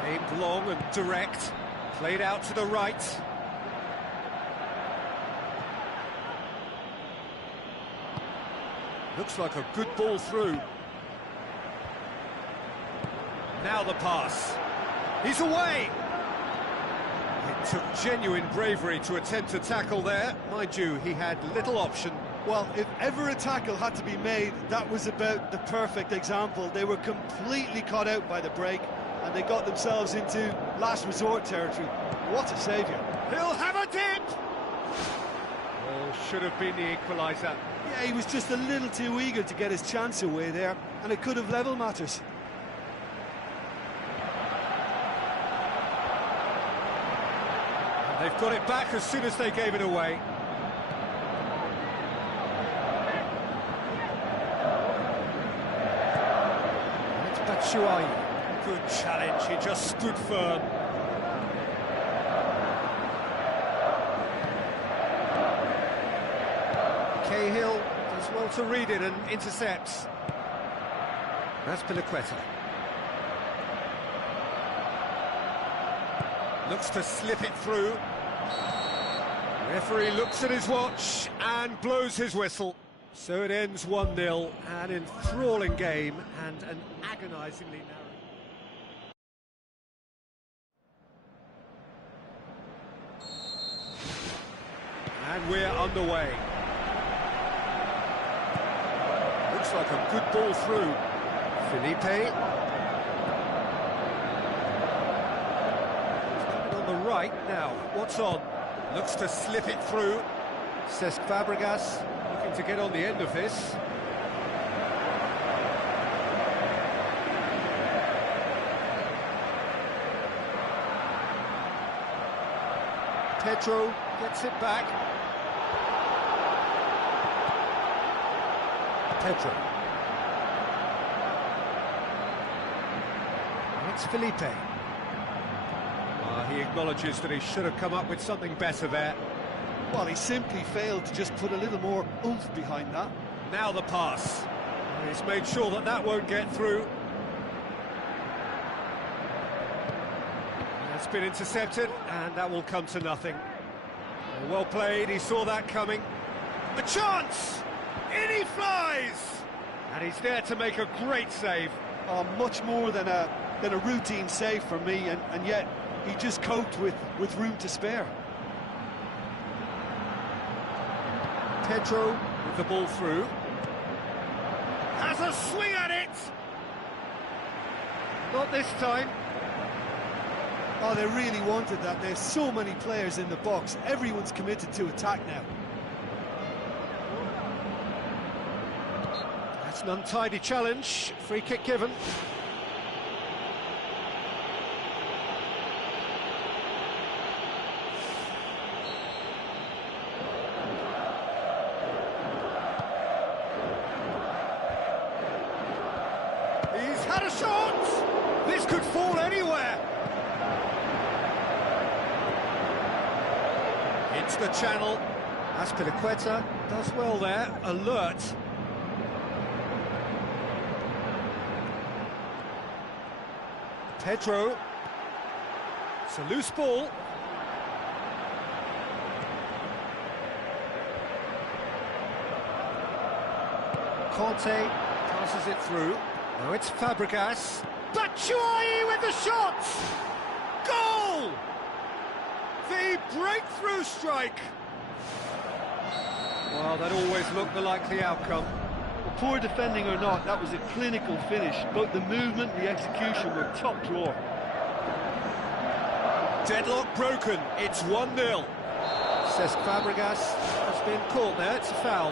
Aimed long and direct. Played out to the right. Looks like a good ball through. Now the pass. He's away! It took genuine bravery to attempt to tackle there. Mind you, he had little option. Well, if ever a tackle had to be made, that was about the perfect example. They were completely caught out by the break, and they got themselves into last resort territory. What a saviour. He'll have a dip! Oh, should have been the equaliser. Yeah, he was just a little too eager to get his chance away there, and it could have level matters. They've got it back as soon as they gave it away. It's Batshuayi. Good challenge, he just stood firm. Cahill does well to read it and intercepts. That's Piliqueta. Looks to slip it through. Referee looks at his watch and blows his whistle. So it ends 1-0, an enthralling game and an agonisingly narrow. And we're underway. Looks like a good ball through. Felipe. Right now, what's on? Looks to slip it through. Cesc Fabregas looking to get on the end of this. Pedro gets it back. Pedro. And it's Felipe. He acknowledges that he should have come up with something better there. Well, he simply failed to just put a little more oomph behind that. Now the pass. He's made sure that that won't get through. That's been intercepted, and that will come to nothing. Well played, he saw that coming. A chance! In he flies! And he's there to make a great save. Oh, much more than a routine save for me, and yet he just coped with room to spare. Pedro with the ball through. Has a swing at it! Not this time. Oh, they really wanted that. There's so many players in the box. Everyone's committed to attack now. That's an untidy challenge. Free kick given. He's had a shot! This could fall anywhere! It's the channel. Piliqueta does well there, alert. Pedro. It's a loose ball. Conte passes it through. Now it's Fabregas. Batshuayi with the shot! Goal! The breakthrough strike! Well, that always looked the likely outcome. Well, poor defending or not, that was a clinical finish. Both the movement and the execution were top drawer. Deadlock broken, it's 1-0. Cesc Fabregas has been caught there, it's a foul.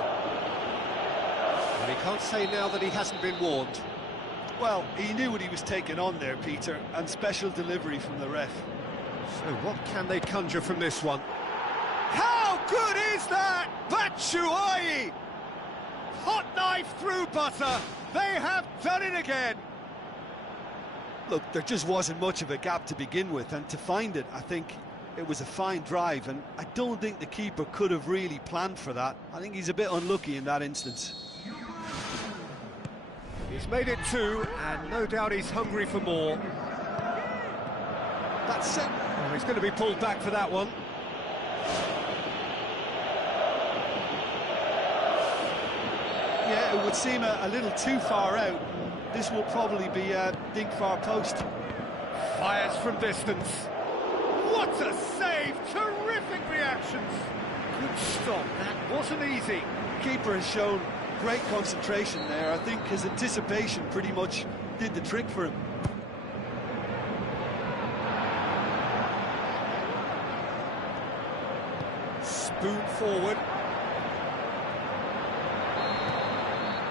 And he can't say now that he hasn't been warned. Well, he knew what he was taking on there, Peter, and special delivery from the ref. So what can they conjure from this one? How good is that? Batshuayi! Hot knife through butter. They have done it again. Look, there just wasn't much of a gap to begin with, and to find it, I think it was a fine drive, and I don't think the keeper could have really planned for that. I think he's a bit unlucky in that instance. He's made it 2, and no doubt he's hungry for more. That's it. Oh, he's going to be pulled back for that one. Yeah, it would seem a little too far out. This will probably be a dink far post. Fires from distance. What a save! Terrific reactions. Good stop. That wasn't easy. Keeper has shown great concentration there. I think his anticipation pretty much did the trick for him. Spoon forward.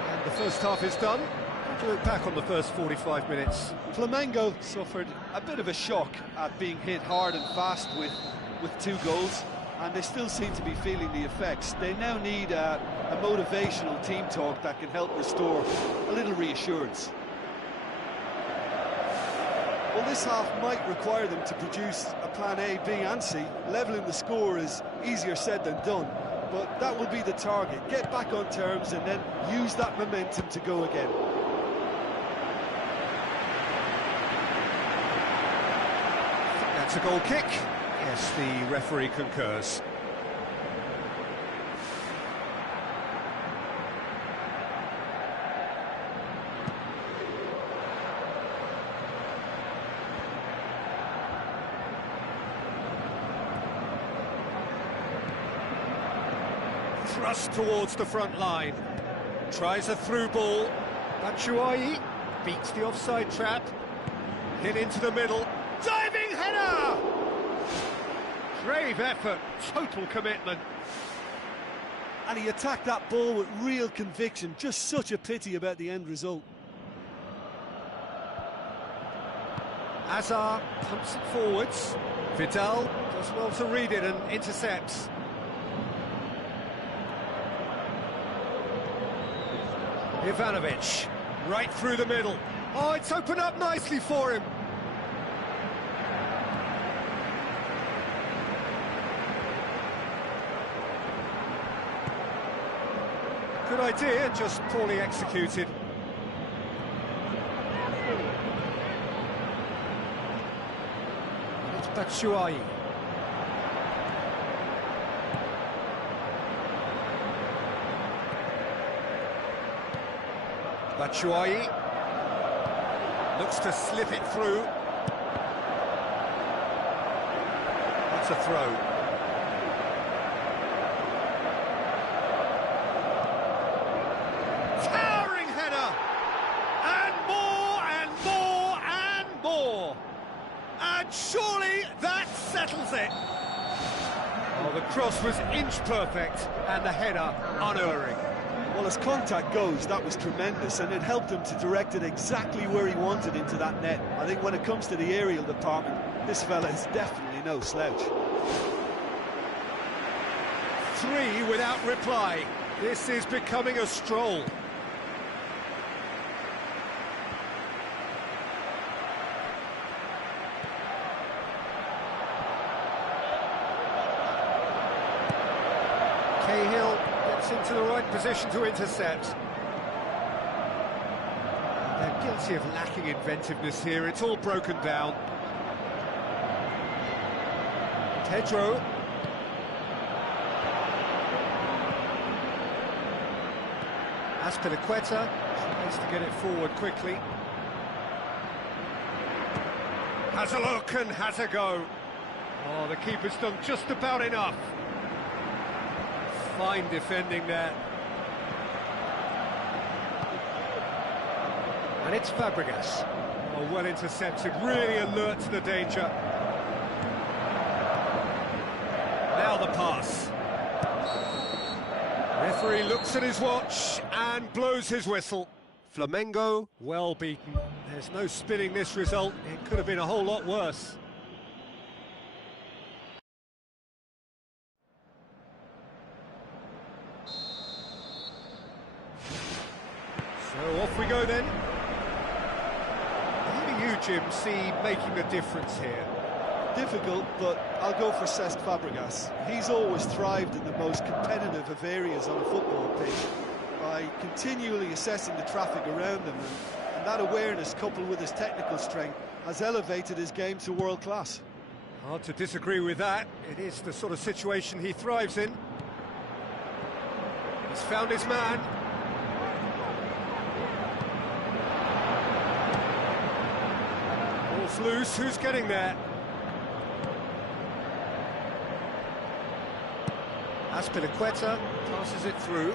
And the first half is done. To look back on the first 45 minutes. Flamengo suffered a bit of a shock at being hit hard and fast with 2 goals, and they still seem to be feeling the effects. They now need a motivational team talk that can help restore a little reassurance. Well, this half might require them to produce a plan A, B and C. Levelling the score is easier said than done, but that will be the target. Get back on terms and then use that momentum to go again. That's a goal kick. Yes, the referee concurs. Thrust towards the front line. Tries a through ball. Batshuayi beats the offside trap. Hit into the middle. Diving header! Brave effort, total commitment. And he attacked that ball with real conviction. Just such a pity about the end result. Azar pumps it forwards. Vidal does well to read it and intercepts. Ivanovic, right through the middle. Oh, it's opened up nicely for him. Good idea, just poorly executed. It's Batshuayi. Batshuayi looks to slip it through. That's a throw. Towering header! And more and more and more! And surely that settles it! Oh, the cross was inch perfect and the header unerring. Well, as contact goes, that was tremendous, and it helped him to direct it exactly where he wanted into that net. I think when it comes to the aerial department, this fella is definitely no slouch. 3 without reply. This is becoming a stroll. Cahill gets into the right position to intercept. They're guilty of lacking inventiveness here. It's all broken down. Pedro. Azpilicueta tries to get it forward quickly. Has a look and has a go. Oh, the keeper's done just about enough. Fine defending there. And it's Fabregas. Oh, well intercepted, really alert to the danger. Now the pass. Referee looks at his watch and blows his whistle. Flamengo, well beaten. There's no spinning this result. It could have been a whole lot worse. So off we go then. How do you, Jim, see making the difference here? Difficult, but I'll go for Cesc Fabregas. He's always thrived in the most competitive of areas on a football pitch by continually assessing the traffic around him, and that awareness, coupled with his technical strength, has elevated his game to world class. Hard to disagree with that. It is the sort of situation he thrives in. He's found his man. Ball's loose, who's getting there? Azpilicueta passes it through.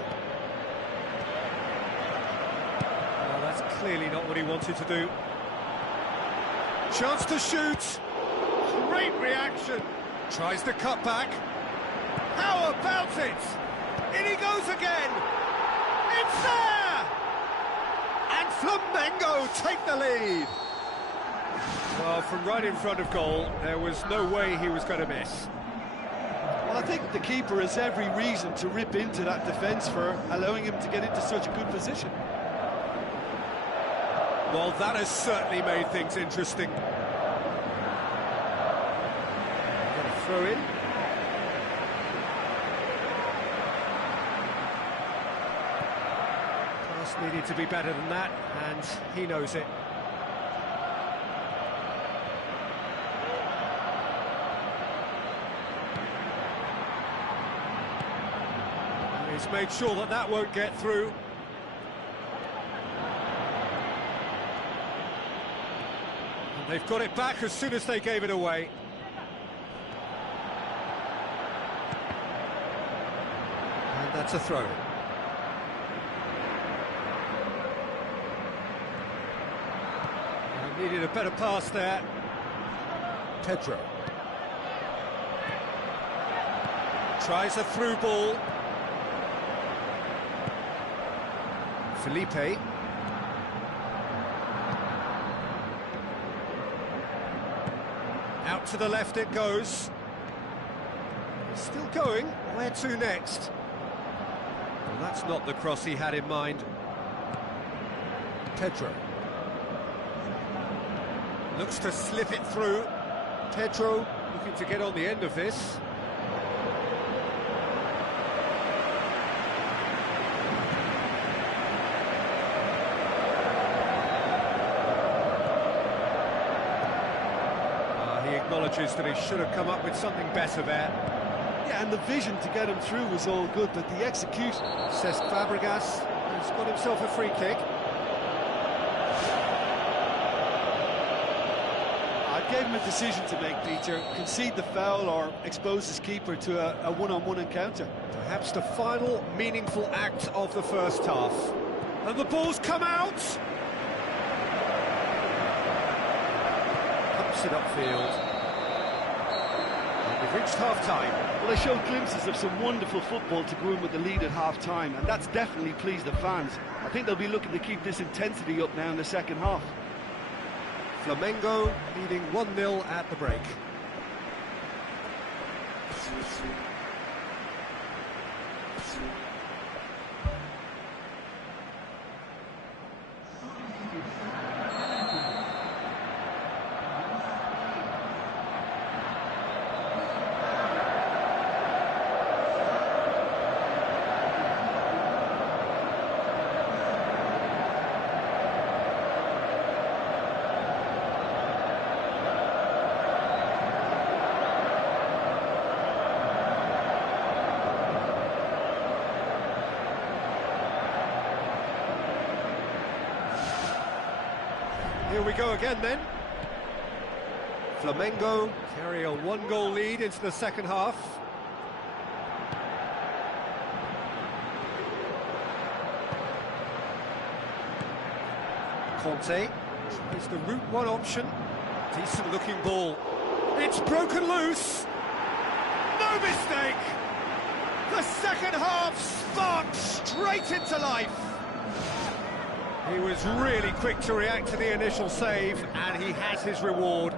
Well, that's clearly not what he wanted to do. Chance to shoot. Great reaction. Tries to cut back. How about it? In he goes again. It's there! And Flamengo take the lead. Well, from right in front of goal, there was no way he was going to miss. Well, I think the keeper has every reason to rip into that defence for allowing him to get into such a good position. Well, that has certainly made things interesting. Throw in. Pass needed to be better than that, and he knows it. He's made sure that that won't get through. And they've got it back as soon as they gave it away. And that's a throw. Needed a better pass there. Pedro. Tries a through ball. Felipe. Out to the left it goes. Still going. Where to next? Well, that's not the cross he had in mind. Pedro. Looks to slip it through. Pedro looking to get on the end of this. He acknowledges that he should have come up with something better there. Yeah, and the vision to get him through was all good, but the execution... Cesc Fabregas has got himself a free kick. I gave him a decision to make, Peter. Concede the foul or expose his keeper to a one-on-one encounter. Perhaps the final meaningful act of the first half. And the ball's come out! Pumps it upfield. And we've reached half-time. Well, they showed glimpses of some wonderful football to go in with the lead at half-time, and that's definitely pleased the fans. I think they'll be looking to keep this intensity up now in the second half. Flamengo leading 1-0 at the break. Here we go again then. Flamengo carry a one-goal lead into the second half. Conte. It's the route one option. Decent looking ball. It's broken loose. No mistake. The second half sparked straight into life. He was really quick to react to the initial save, and he has his reward.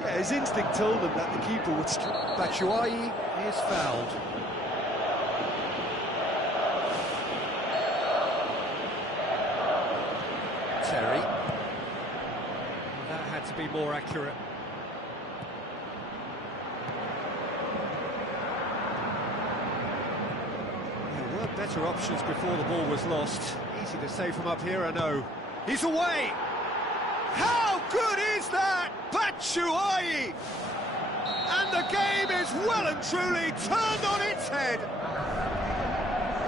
Yeah, his instinct told him that the keeper would Batshuayi is fouled. Terry. That had to be more accurate. There were better options before the ball was lost. Easy to save from up here, I know. He's away! How good is that? Batshuayi! And the game is well and truly turned on its head.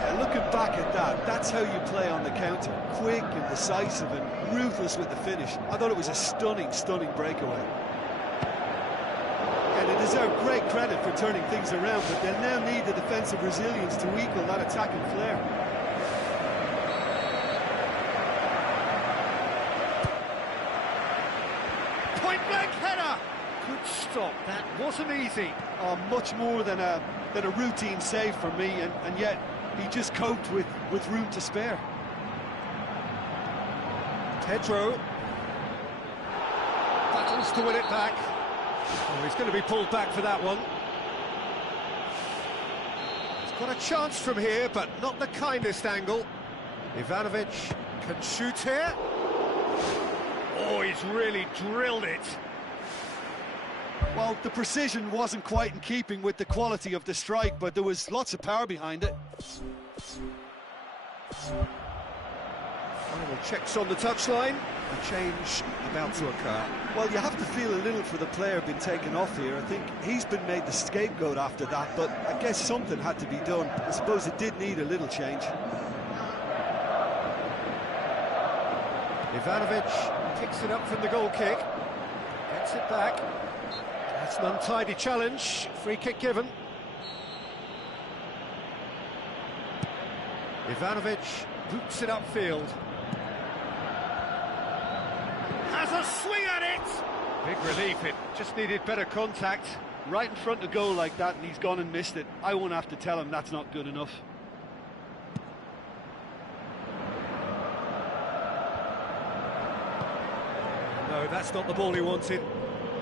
Yeah, looking back at that, that's how you play on the counter. Quick and decisive and ruthless with the finish. I thought it was a stunning, stunning breakaway. And they deserve great credit for turning things around, but they'll now need the defensive resilience to equal that attacking flair. Point-blank header! Good stop, that wasn't easy. Oh, much more than a routine save for me, and yet he just coped with room to spare. Pedro battles to win it back. Oh, he's going to be pulled back for that one. He's got a chance from here, but not the kindest angle. Ivanovic can shoot here. Oh, he's really drilled it. Well, the precision wasn't quite in keeping with the quality of the strike, but there was lots of power behind it. Final checks on the touchline. A change about to occur. Well, you have to feel a little for the player being taken off here. I think he's been made the scapegoat after that, but I guess something had to be done. I suppose it did need a little change. Ivanovic picks it up from the goal kick. Gets it back. That's an untidy challenge. Free kick given. Ivanovic boots it upfield. Has a swing at it! Big relief, it just needed better contact. Right in front of goal like that, and he's gone and missed it. I won't have to tell him that's not good enough. No, that's not the ball he wanted.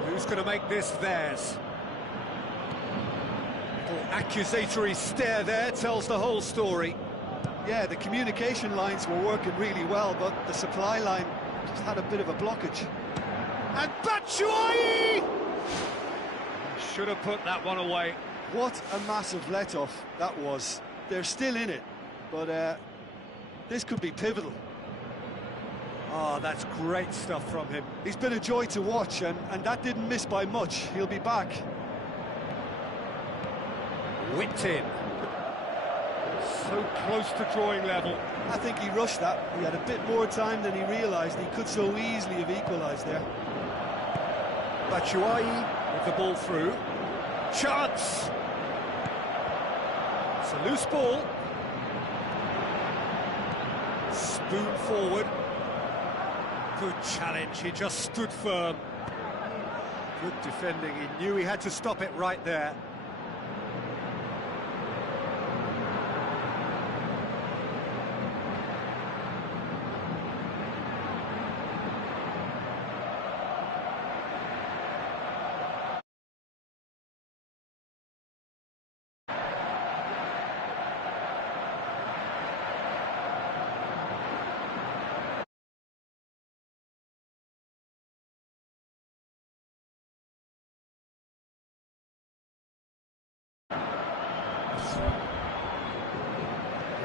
Who's going to make this theirs? Little accusatory stare there tells the whole story. Yeah, the communication lines were working really well, but the supply line just had a bit of a blockage. And Batshuayi! Should have put that one away. What a massive let-off that was. They're still in it, but this could be pivotal. Oh, that's great stuff from him. He's been a joy to watch, and that didn't miss by much. He'll be back. Whipped in. So close to drawing level. I think he rushed that. He had a bit more time than he realised. He could so easily have equalised there. Batshuayi with the ball through. Chance! It's a loose ball. Spoon forward. Good challenge, he just stood firm. Good defending, he knew he had to stop it right there.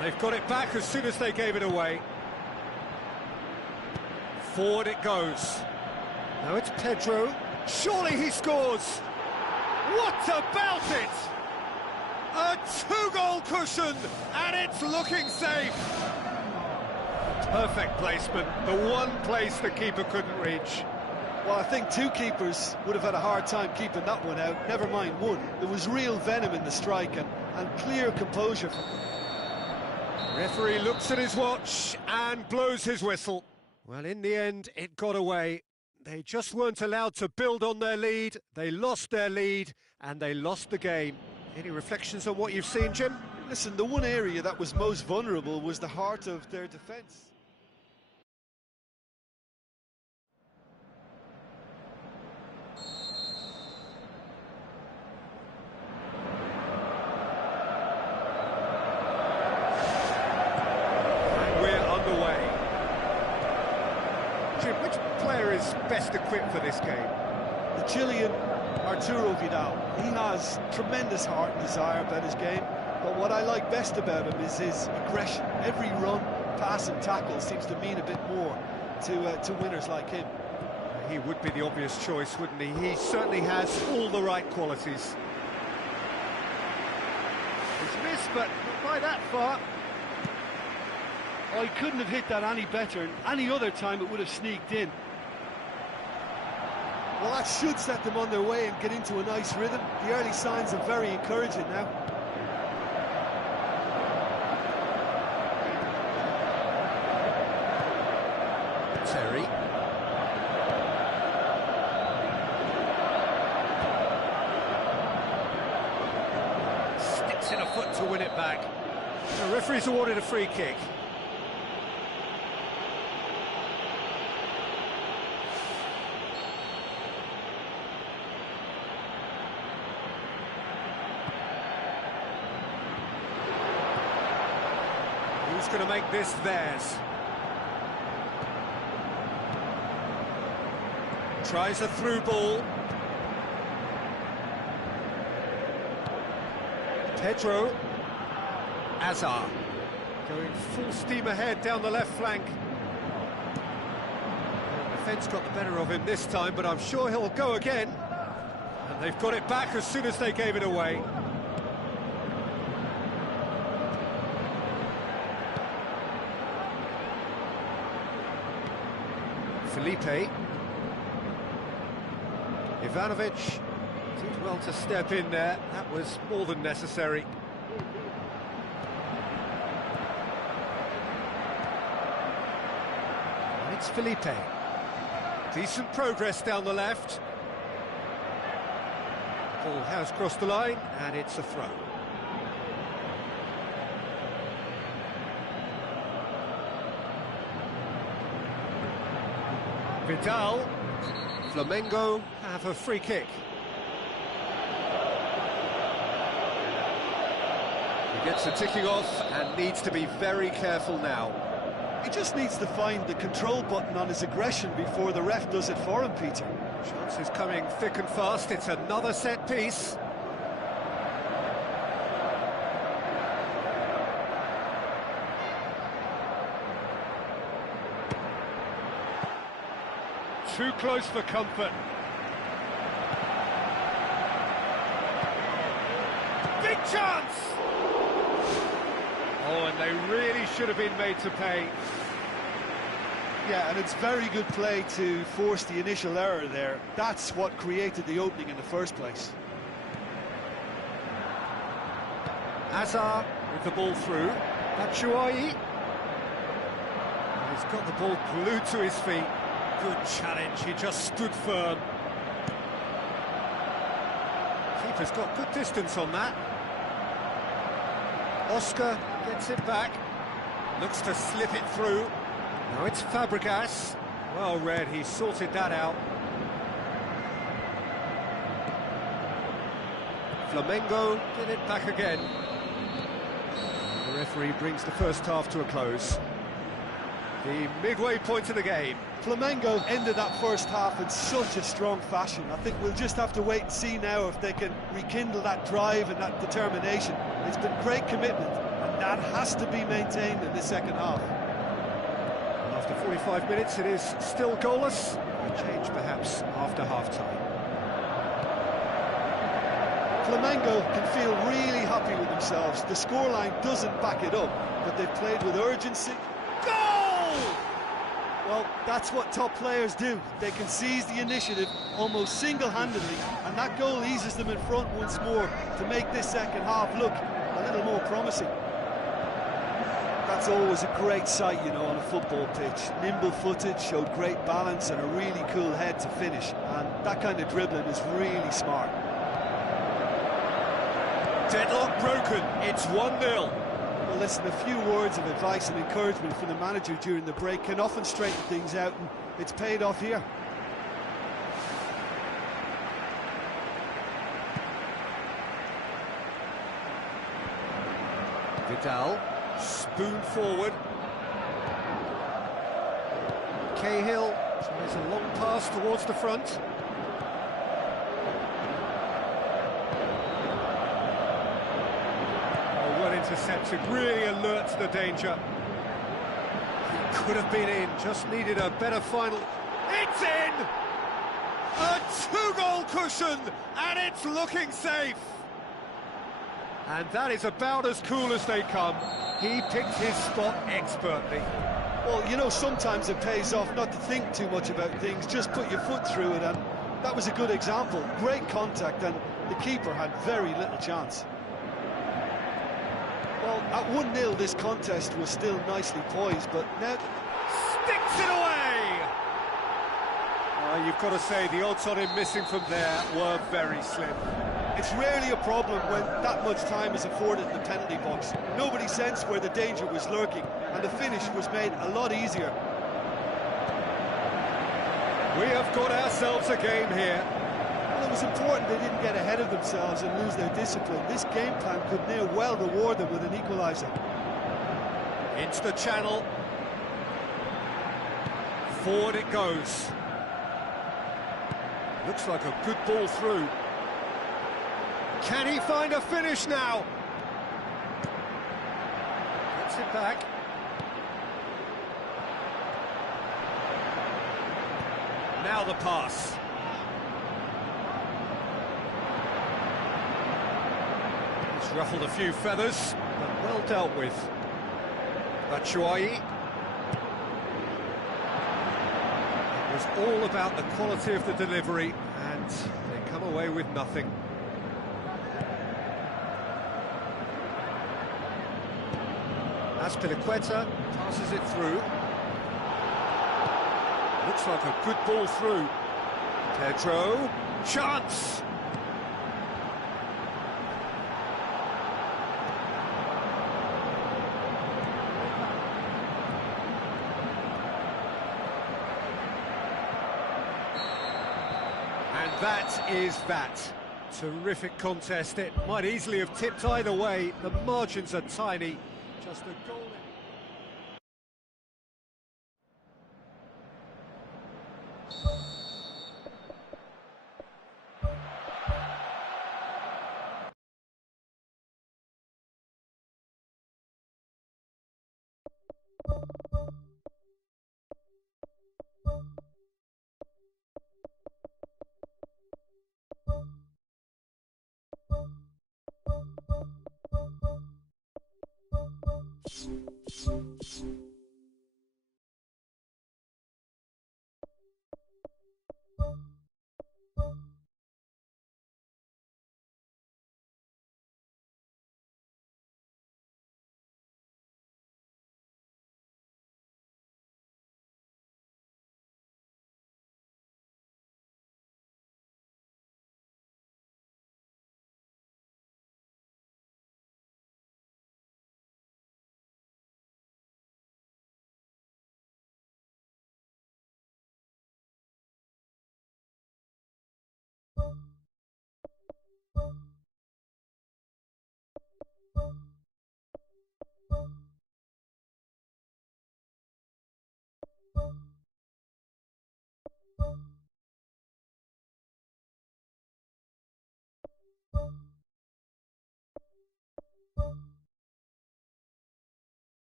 They've got it back as soon as they gave it away. Forward it goes. Now it's Pedro. Surely he scores! What about it? A two-goal cushion, and it's looking safe. Perfect placement, the one place the keeper couldn't reach. Well, I think two keepers would have had a hard time keeping that one out, never mind one. There was real venom in the strike and clear composure. Referee looks at his watch and blows his whistle. Well, in the end, it got away. They just weren't allowed to build on their lead. They lost their lead, and they lost the game. Any reflections on what you've seen, Jim? Listen, the one area that was most vulnerable was the heart of their defence. Which player is best equipped for this game? The Chilean Arturo Vidal. He has tremendous heart and desire about his game, but what I like best about him is his aggression. Every run, pass and tackle seems to mean a bit more to winners like him. He would be the obvious choice, wouldn't he? He certainly has all the right qualities. He's missed, but not by that far. Oh, he couldn't have hit that any better, and any other time it would have sneaked in. Well, that should set them on their way and get into a nice rhythm. The early signs are very encouraging now. Terry. Sticks in a foot to win it back. The referee's awarded a free kick. Who's going to make this theirs? Tries a through ball. Pedro. Azar. Going full steam ahead down the left flank. Well, the defence got the better of him this time, but I'm sure he'll go again. And they've got it back as soon as they gave it away. Felipe. Ivanovic did well to step in there. That was more than necessary. And it's Felipe. Decent progress down the left. Ball has crossed the line, and it's a throw. Vidal. Flamengo have a free kick. He gets the ticking off and needs to be very careful now. He just needs to find the control button on his aggression before the ref does it for him, Peter. Chances coming thick and fast. It's another set piece. Too close for comfort. Big chance! Oh, and they really should have been made to pay. Yeah, and it's very good play to force the initial error there. That's what created the opening in the first place. Azar with the ball through. Batshuayi. He's got the ball glued to his feet. Good challenge, he just stood firm. Keeper's got good distance on that. Oscar gets it back. Looks to slip it through. Now it's Fabregas. Well read, he sorted that out. Flamengo get it back again. The referee brings the first half to a close. The midway point of the game. Flamengo ended that first half in such a strong fashion. I think we'll just have to wait and see now if they can rekindle that drive and that determination. It's been great commitment, and that has to be maintained in the second half. After 45 minutes, it is still goalless. A change perhaps after half-time. Flamengo can feel really happy with themselves. The scoreline doesn't back it up, but they've played with urgency. Goal! Well, that's what top players do. They can seize the initiative almost single-handedly, and that goal eases them in front once more to make this second half look a little more promising. That It's always a great sight, you know, on a football pitch. Nimble-footed, showed great balance and a really cool head to finish. And that kind of dribbling is really smart. Deadlock broken, it's 1-0. Well, listen, a few words of advice and encouragement from the manager during the break can often straighten things out, and it's paid off here. Vidal, spoon forward. Cahill tries a long pass towards the front. Oh, well intercepted, really alert to the danger. He could have been in, just needed a better final. It's in! A two-goal cushion, and it's looking safe. And that is about as cool as they come. He picked his spot expertly. Well, you know, sometimes it pays off not to think too much about things, just put your foot through it, and that was a good example. Great contact, and the keeper had very little chance. Well, at 1-0, this contest was still nicely poised, but now... Sticks it away! You've got to say, the odds on him missing from there were very slim. It's rarely a problem when that much time is afforded in the penalty box. Nobody sensed where the danger was lurking, and the finish was made a lot easier. We have got ourselves a game here. Well, it was important they didn't get ahead of themselves and lose their discipline. This game plan could near well reward them with an equaliser. Into the channel. Forward it goes. Looks like a good ball through. Can he find a finish now? Gets it back. Now the pass. He's ruffled a few feathers, but well dealt with. Batshuayi. It was all about the quality of the delivery, and they come away with nothing. Azpilicueta passes it through. Looks like a good ball through. Pedro, chance! And that is that. Terrific contest. It might easily have tipped either way. The margins are tiny. Just a goal.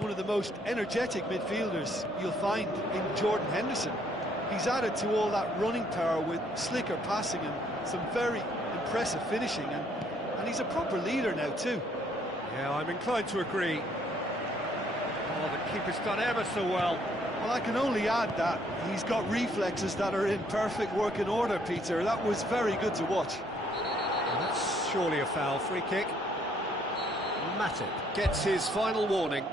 One of the most energetic midfielders you'll find in Jordan Henderson. He's added to all that running power with slicker passing and some very impressive finishing, and he's a proper leader now too. Yeah, I'm inclined to agree. Oh, the keeper's done ever so well. Well, I can only add that he's got reflexes that are in perfect working order, Peter. That was very good to watch. And that's surely a foul. Free kick. Matip gets his final warning.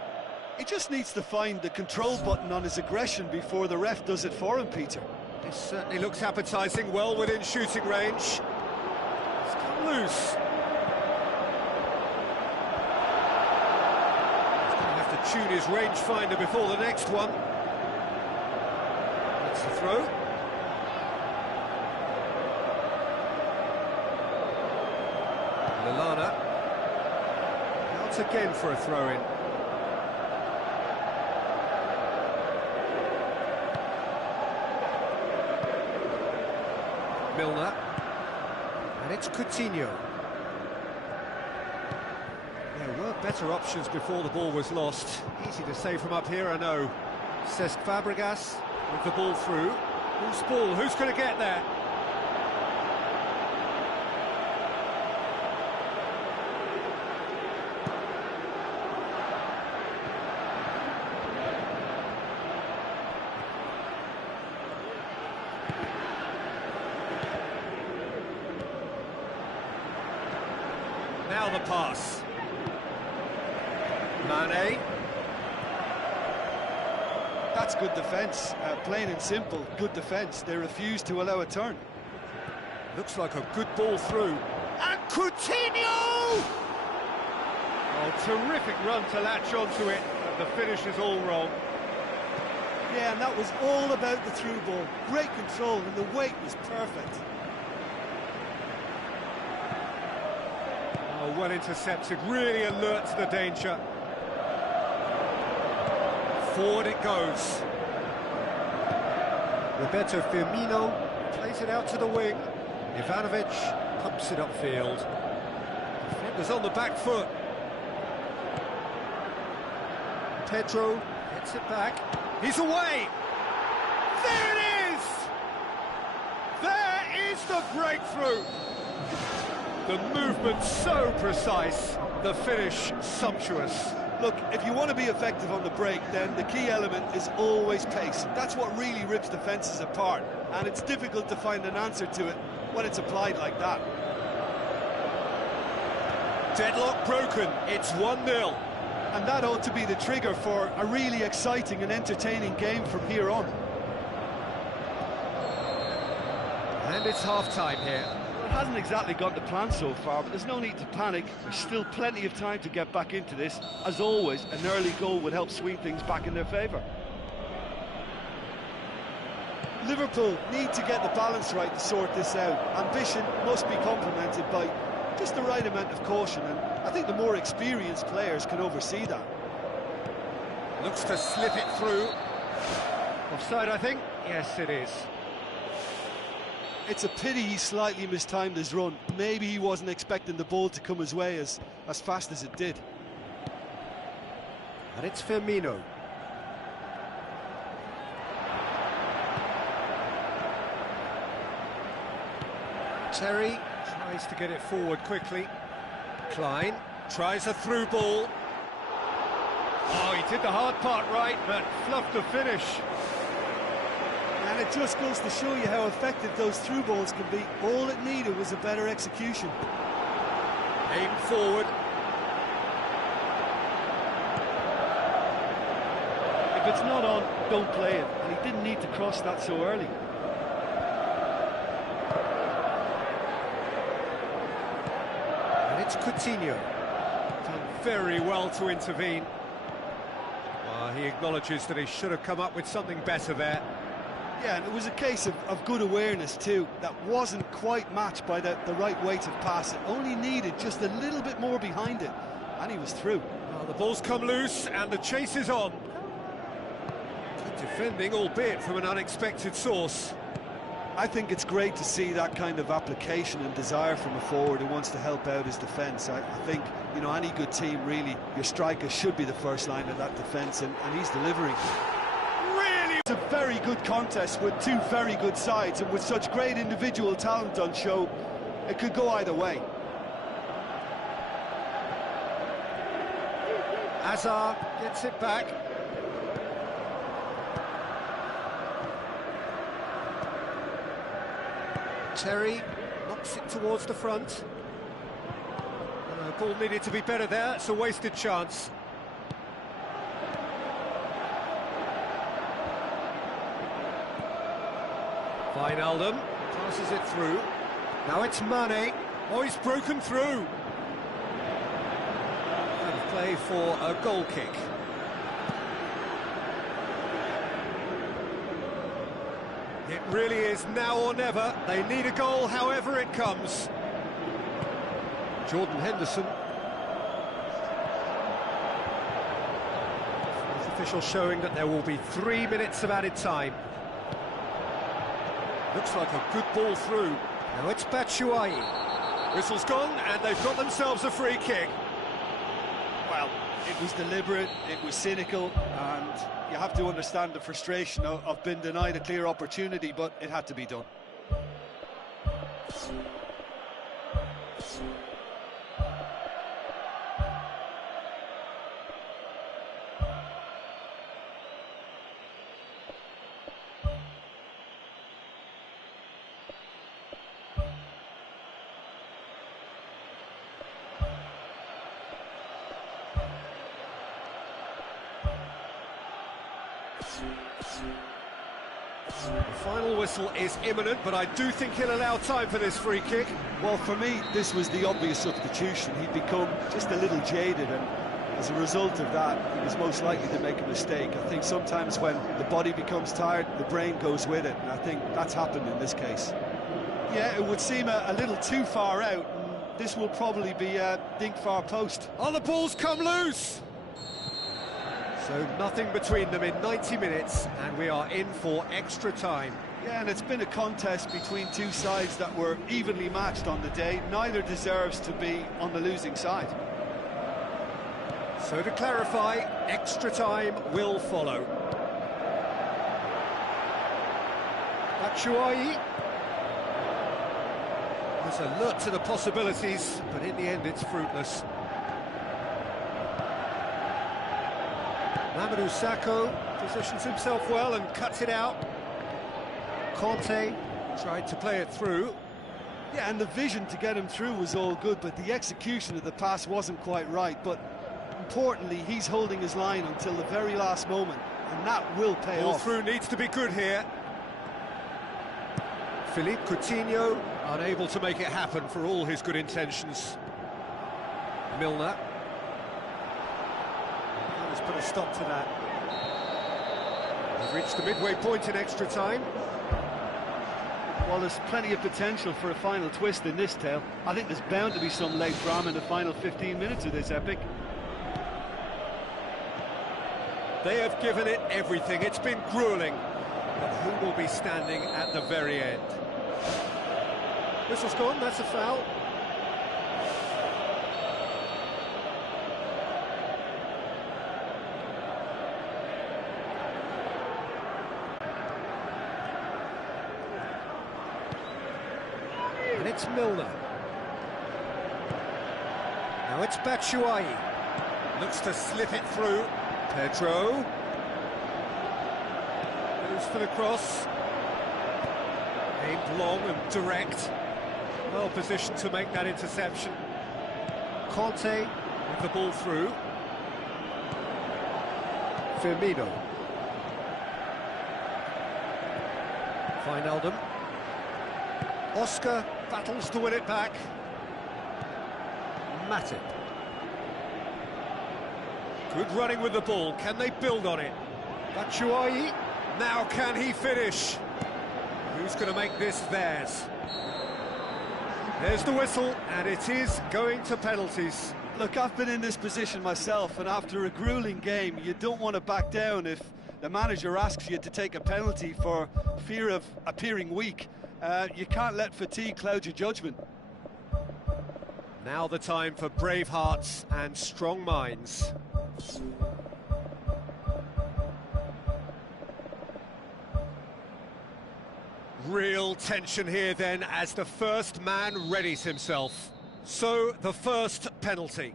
He just needs to find the control button on his aggression before the ref does it for him, Peter. This certainly looks appetising, well within shooting range. It's come loose. He's going to have to tune his rangefinder before the next one. That's the throw. Lallana. Out again for a throw-in. Milner, and it's Coutinho. There were better options before the ball was lost. Easy to say from up here, I know. Cesc Fabregas with the ball through. Whose ball? Who's going to get there? Now the pass. Mane. That's good defence, plain and simple, good defence. They refuse to allow a turn. Looks like a good ball through. And Coutinho! Oh, terrific run to latch onto it, but the finish is all wrong. Yeah, and that was all about the through ball. Great control, and the weight was perfect. Oh, well intercepted, really alert to the danger. Forward it goes. Roberto Firmino plays it out to the wing. Ivanovic pumps it upfield. Defenders on the back foot. Pedro gets it back. He's away! There it is! There is the breakthrough! The movement so precise, the finish sumptuous. Look, if you want to be effective on the break, then the key element is always pace. That's what really rips defences apart, and it's difficult to find an answer to it when it's applied like that. Deadlock broken, it's 1-0. And that ought to be the trigger for a really exciting and entertaining game from here on. And it's half-time here. Well, it hasn't exactly got the plan so far, but there's no need to panic. There's still plenty of time to get back into this. As always, an early goal would help swing things back in their favour. Liverpool need to get the balance right to sort this out. Ambition must be complemented by just the right amount of caution, and I think the more experienced players can oversee that. Looks to slip it through. Offside, I think? Yes, it is. It's a pity he slightly mistimed his run. Maybe he wasn't expecting the ball to come his way as fast as it did. And it's Firmino. Terry tries to get it forward quickly. Klein tries a through ball. Oh, he did the hard part right, but fluffed the finish. And it just goes to show you how effective those through balls can be. All it needed was a better execution. Aim forward. If it's not on, don't play it. And he didn't need to cross that so early. And it's Coutinho. Done very well to intervene. He acknowledges that he should have come up with something better there. Yeah, and it was a case of good awareness too. That wasn't quite matched by the right weight of pass. It only needed just a little bit more behind it, and he was through. Well, the ball's come loose and the chase is on. Good defending, albeit from an unexpected source. I think it's great to see that kind of application and desire from a forward who wants to help out his defence. I think, you know, any good team, really, your striker should be the first line of that defence, and he's delivering. Really? It's a very good contest with two very good sides, and with such great individual talent on show, it could go either way. Hazard gets it back. Terry knocks it towards the front. Ball needed to be better there, it's a wasted chance. Wijnaldum passes it through. Now it's Mane. Oh, he's broken through. And play for a goal kick. It really is now or never. They need a goal, however it comes. Jordan Henderson. Fourth official showing that there will be 3 minutes of added time. Looks like a good ball through. Now it's Batshuayi. Whistle's gone, and they've got themselves a free kick. Well, it was deliberate, it was cynical, and you have to understand the frustration of being denied a clear opportunity, but it had to be done. The final whistle is imminent, but I do think he'll allow time for this free kick. Well, for me, this was the obvious substitution. He'd become just a little jaded, and as a result of that, he was most likely to make a mistake. I think sometimes when the body becomes tired, the brain goes with it, and I think that's happened in this case. Yeah, it would seem a little too far out, and this will probably be a dink far post. Oh, the ball's come loose! So nothing between them in 90 minutes, and we are in for extra time. Yeah, and it's been a contest between two sides that were evenly matched on the day. Neither deserves to be on the losing side. So to clarify, extra time will follow. Batshuayi was alert to the possibilities, but in the end it's fruitless. Mamadou Sakho positions himself well and cuts it out. Conte tried to play it through. Yeah, and the vision to get him through was all good, but the execution of the pass wasn't quite right. But importantly, he's holding his line until the very last moment, and that will pay off. Ball through needs to be good here. Philippe Coutinho unable to make it happen for all his good intentions. Milner. Let's put a stop to that. We've reached the midway point in extra time. Well, there's plenty of potential for a final twist in this tale. I think there's bound to be some late drama in the final 15 minutes of this epic. They have given it everything. It's been gruelling. But who will be standing at the very end? Whistle's gone, that's a foul. And it's Milner. Now it's Batshuayi. Looks to slip it through. Pedro. Goes for the cross. Aimed long and direct. Well positioned to make that interception. Conte with the ball through. Firmino. Wijnaldum. Oscar battles to win it back. Matip. Good running with the ball. Can they build on it? Batshuayi. Now can he finish? Who's going to make this theirs? There's the whistle, and it is going to penalties. Look, I've been in this position myself, and after a gruelling game, you don't want to back down if the manager asks you to take a penalty for fear of appearing weak. You can't let fatigue cloud your judgment. Now the time for brave hearts and strong minds. Real tension here then as the first man readies himself. So, the first penalty.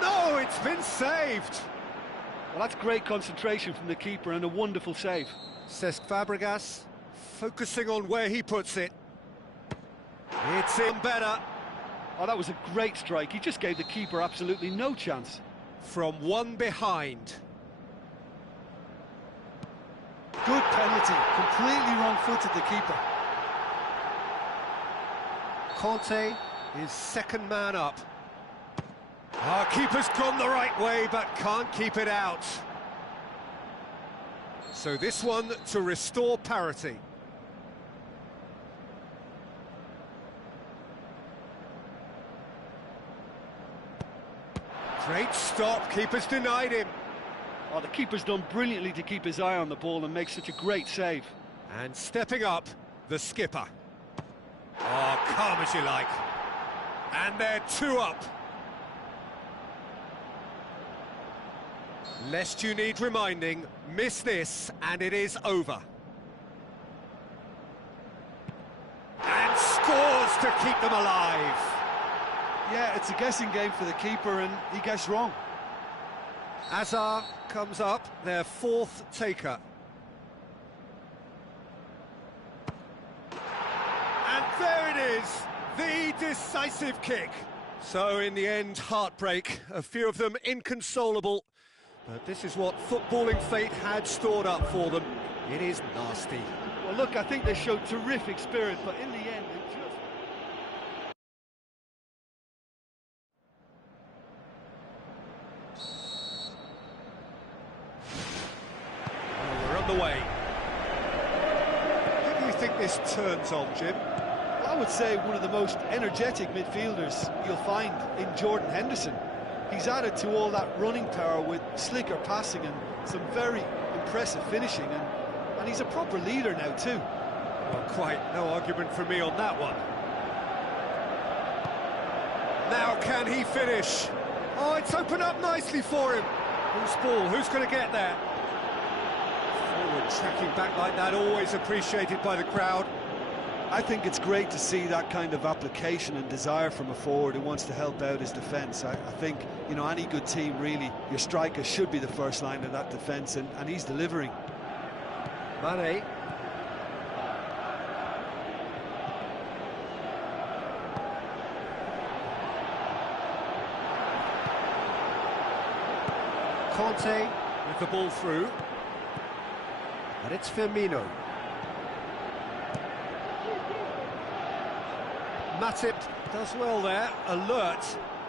No, it's been saved! Well, that's great concentration from the keeper and a wonderful save. Cesc Fabregas, focusing on where he puts it. It's in better. Oh, that was a great strike. He just gave the keeper absolutely no chance. From one behind. Good penalty. Completely wrong-footed, the keeper. Conte is second man up. Our keeper's gone the right way, but can't keep it out. So this one to restore parity. Great stop, keeper's denied him. Oh, the keeper's done brilliantly to keep his eye on the ball and make such a great save. And stepping up, the skipper. Oh, calm as you like. And they're 2 up. Lest you need reminding, miss this and it is over. And scores to keep them alive. Yeah, it's a guessing game for the keeper and he guessed wrong. Hazard comes up, their 4th taker. And there it is, the decisive kick. So in the end, heartbreak, a few of them inconsolable. But this is what footballing fate had stored up for them. It is nasty. Well, look, I think they showed terrific spirit, but in the end, it just... Well, we're on the way. Who do you think this turns on, Jim? Well, I would say one of the most energetic midfielders you'll find in Jordan Henderson. He's added to all that running power with slicker passing and some very impressive finishing, and he's a proper leader now too. Well, quite no argument from me on that one. Now can he finish? Oh, it's opened up nicely for him. Who's ball? Who's going to get there? Forward tracking back like that, always appreciated by the crowd. I think it's great to see that kind of application and desire from a forward who wants to help out his defence. I think, you know, any good team, really, your striker should be the first line of that defence, and he's delivering. Mane. Conte with the ball through. And it's Firmino. Matip does well there, alert.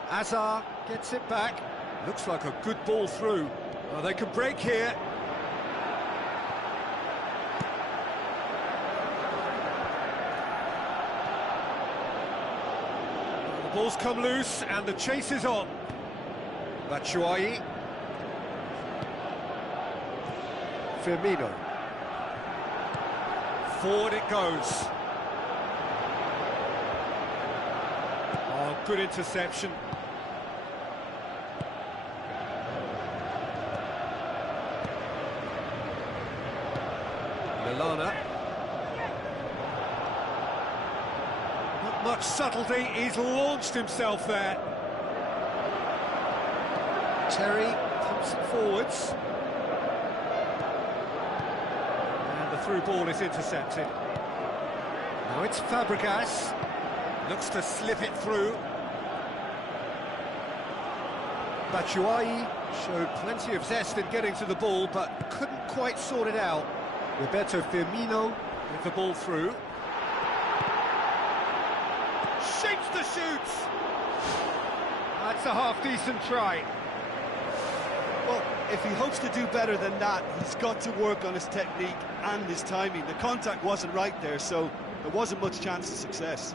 Hazard gets it back. Looks like a good ball through. Well, they can break here. The ball's come loose and the chase is on. Batshuayi. Firmino. Forward it goes. Oh, good interception. Lallana. Not much subtlety, he's launched himself there. Terry pumps it forwards. And the through ball is intercepted. Now it's Fabregas. Looks to slip it through. Batshuayi showed plenty of zest in getting to the ball, but couldn't quite sort it out. Roberto Firmino with the ball through. Shapes the shoots! That's a half-decent try. Well, if he hopes to do better than that, he's got to work on his technique and his timing. The contact wasn't right there, so There wasn't much chance of success.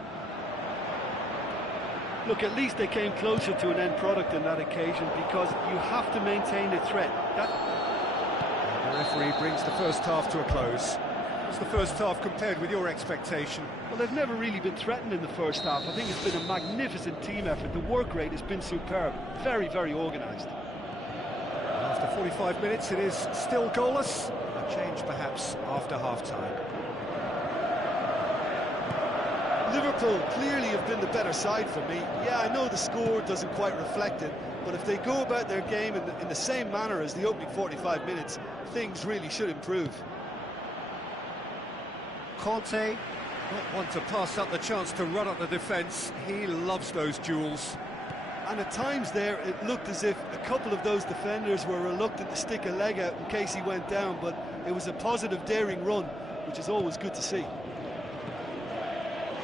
Look, at least they came closer to an end product on that occasion, because you have to maintain a threat. The referee brings the first half to a close. What's the first half compared with your expectation? Well, they've never really been threatened in the first half. I think it's been a magnificent team effort. The work rate has been superb. Very, very organised. After 45 minutes, it is still goalless. A change perhaps after half-time. Liverpool clearly have been the better side for me. Yeah, I know the score doesn't quite reflect it, but if they go about their game in the same manner as the opening 45 minutes, things really should improve. Conte, not one to pass up the chance to run up the defence. He loves those duels. And at times there, it looked as if a couple of those defenders were reluctant to stick a leg out in case he went down, but it was a positive, daring run, which is always good to see.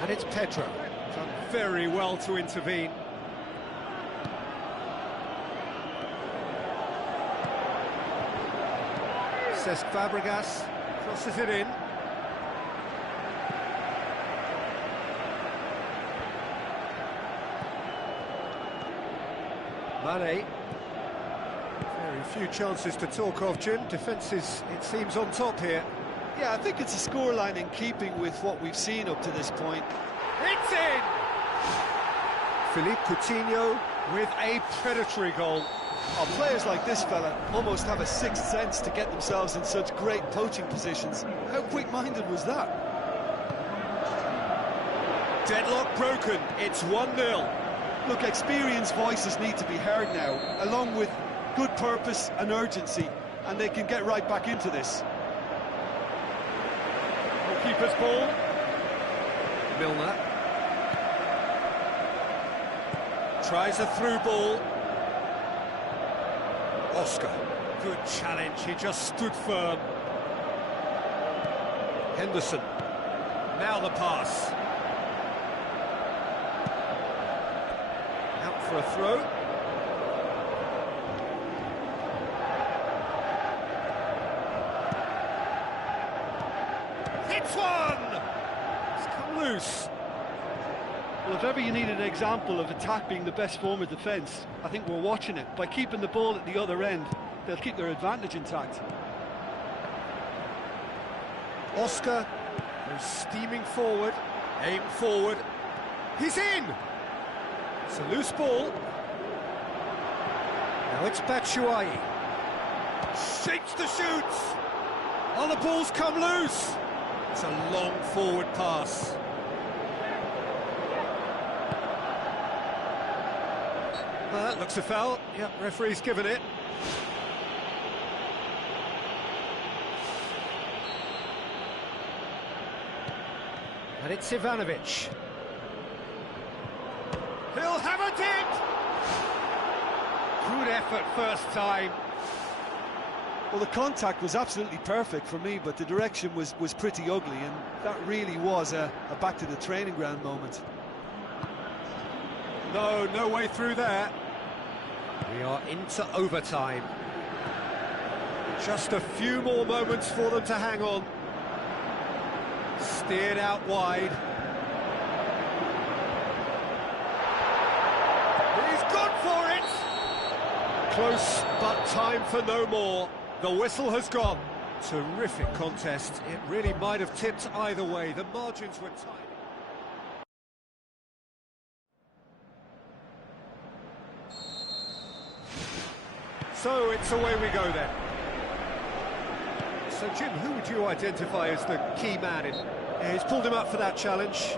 And it's Pedro, done very well to intervene. Cesc Fabregas crosses it in. Mane. Very few chances to talk of, Jim. Defence is, it seems, on top here. Yeah, I think it's a scoreline in keeping with what we've seen up to this point. It's in! Philippe Coutinho with a predatory goal. Oh, players like this fella almost have a sixth sense to get themselves in such great poaching positions. How quick-minded was that? Deadlock broken, it's 1-0. Look, experienced voices need to be heard now, along with good purpose and urgency, and they can get right back into this. Keeper's ball. Milner. Tries a through ball. Oscar. Good challenge, he just stood firm. Henderson. Now the pass. Out for a throw. Hits one! It's come loose. Well, if ever you need an example of attack being the best form of defence, I think we're watching it. By keeping the ball at the other end, they'll keep their advantage intact. Oscar goes steaming forward, aim forward. He's in! It's a loose ball. Now it's Batshuayi. Shakes the shoots! Oh, the ball's come loose! It's a long forward pass. Well, that looks a foul. Yep, referee's given it. And it's Ivanovic. He'll have a dig! Good effort first time. Well, the contact was absolutely perfect for me, but the direction was pretty ugly, and that really was a back to the training ground moment. No way through there. We are into overtime. Just a few more moments for them to hang on. Steered out wide. He's gone for it! Close, but time for no more. The whistle has gone. Terrific contest. It really might have tipped either way. The margins were tight. So it's away we go then. So Jim, who would you identify as the key man in? Yeah, he's pulled him up for that challenge.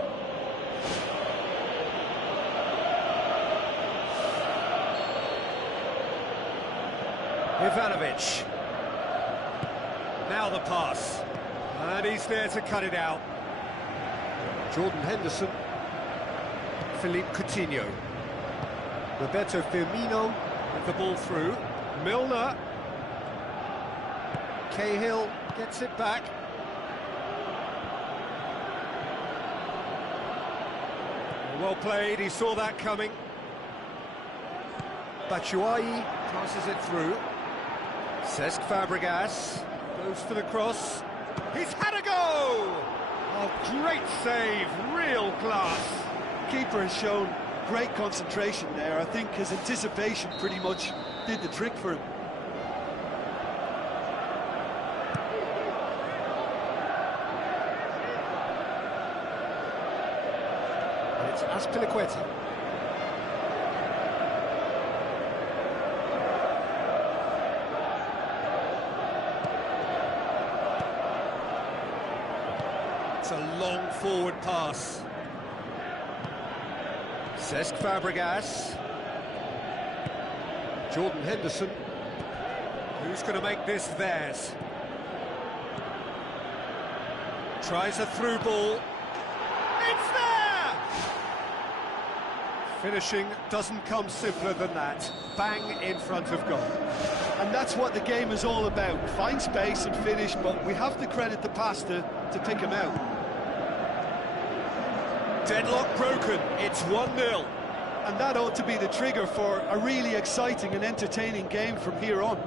Ivanovic. Now the pass. And he's there to cut it out. Jordan Henderson. Philippe Coutinho. Roberto Firmino with the ball through. Milner. Cahill gets it back. Well played, he saw that coming. Batshuayi passes it through. Cesc Fabregas goes for the cross. He's had a go! Oh, great save, real class. Keeper has shown great concentration there. I think his anticipation pretty much did the trick for him. And it's Azpilicueta. It's a long forward pass. Cesc Fabregas. Jordan Henderson. Who's going to make this theirs? Tries a through ball. It's there! Finishing doesn't come simpler than that. Bang in front of goal. And that's what the game is all about. Find space and finish, but we have to credit the pass to pick him out. Deadlock broken, it's 1-0. And that ought to be the trigger for a really exciting and entertaining game from here on.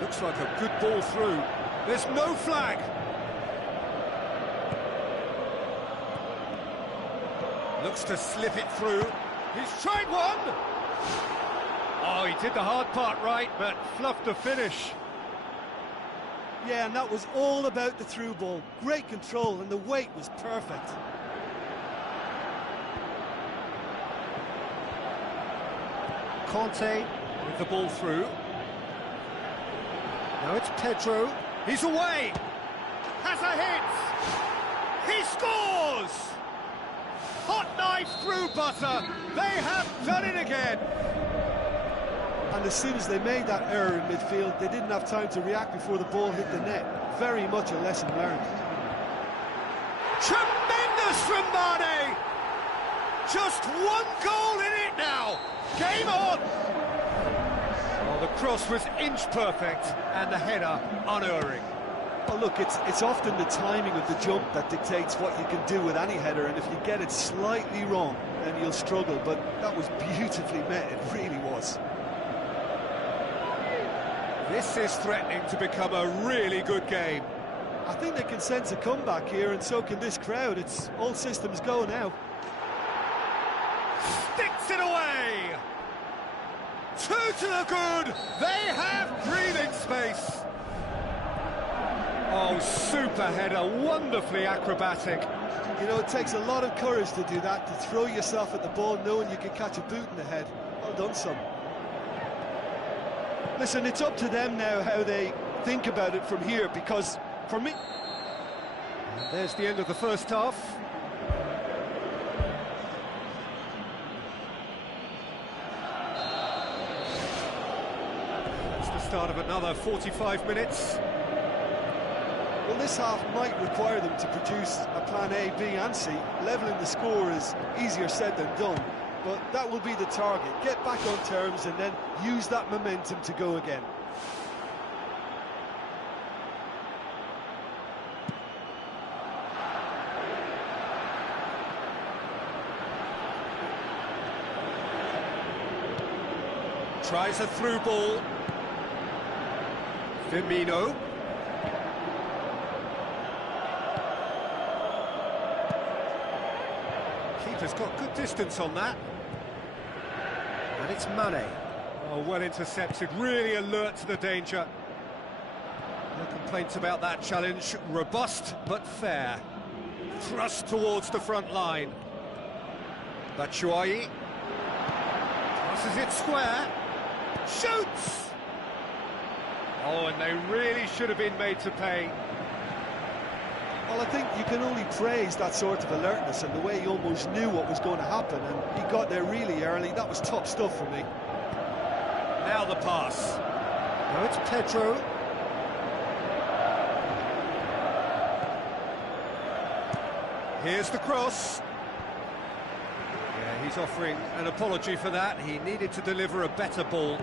Looks like a good ball through. There's no flag. Looks to slip it through. He's tried one! Oh, he did the hard part right, but fluffed the finish. Yeah, and that was all about the through ball. Great control, and the weight was perfect. Conte with the ball through. Now it's Pedro. He's away. Has a hit. He scores! Hot knife through butter. They have done it again. And as soon as they made that error in midfield, they didn't have time to react before the ball hit the net. Very much a lesson learned. Tremendous from Mane! Just one goal in it now. Game on! Well, the cross was inch perfect and the header unerring. Well, look, it's often the timing of the jump that dictates what you can do with any header, and if you get it slightly wrong, then you'll struggle, but that was beautifully met, it really was. This is threatening to become a really good game. I think they can sense a comeback here, and so can this crowd. It's all systems go now. Sticks it away! Two to the good! They have breathing space! Oh, super header, wonderfully acrobatic. You know, it takes a lot of courage to do that, to throw yourself at the ball knowing you can catch a boot in the head. Well done, son. Listen, it's up to them now how they think about it from here, because for me... And there's the end of the first half. It's the start of another 45 minutes. Well, this half might require them to produce a plan A, B and C. Levelling the score is easier said than done, but that will be the target. Get back on terms and then use that momentum to go again. Tries a through ball. Firmino. Keeper's got good distance on that. And it's Mane. Oh, well intercepted, really alert to the danger. No complaints about that challenge. Robust, but fair. Thrust towards the front line. Batshuayi. Passes it square. Shoots! Oh, and they really should have been made to pay. Well, I think you can only praise that sort of alertness and the way he almost knew what was going to happen, and he got there really early. That was top stuff for me. Now the pass. Now it's Pedro. Here's the cross. Yeah, he's offering an apology for that. He needed to deliver a better ball.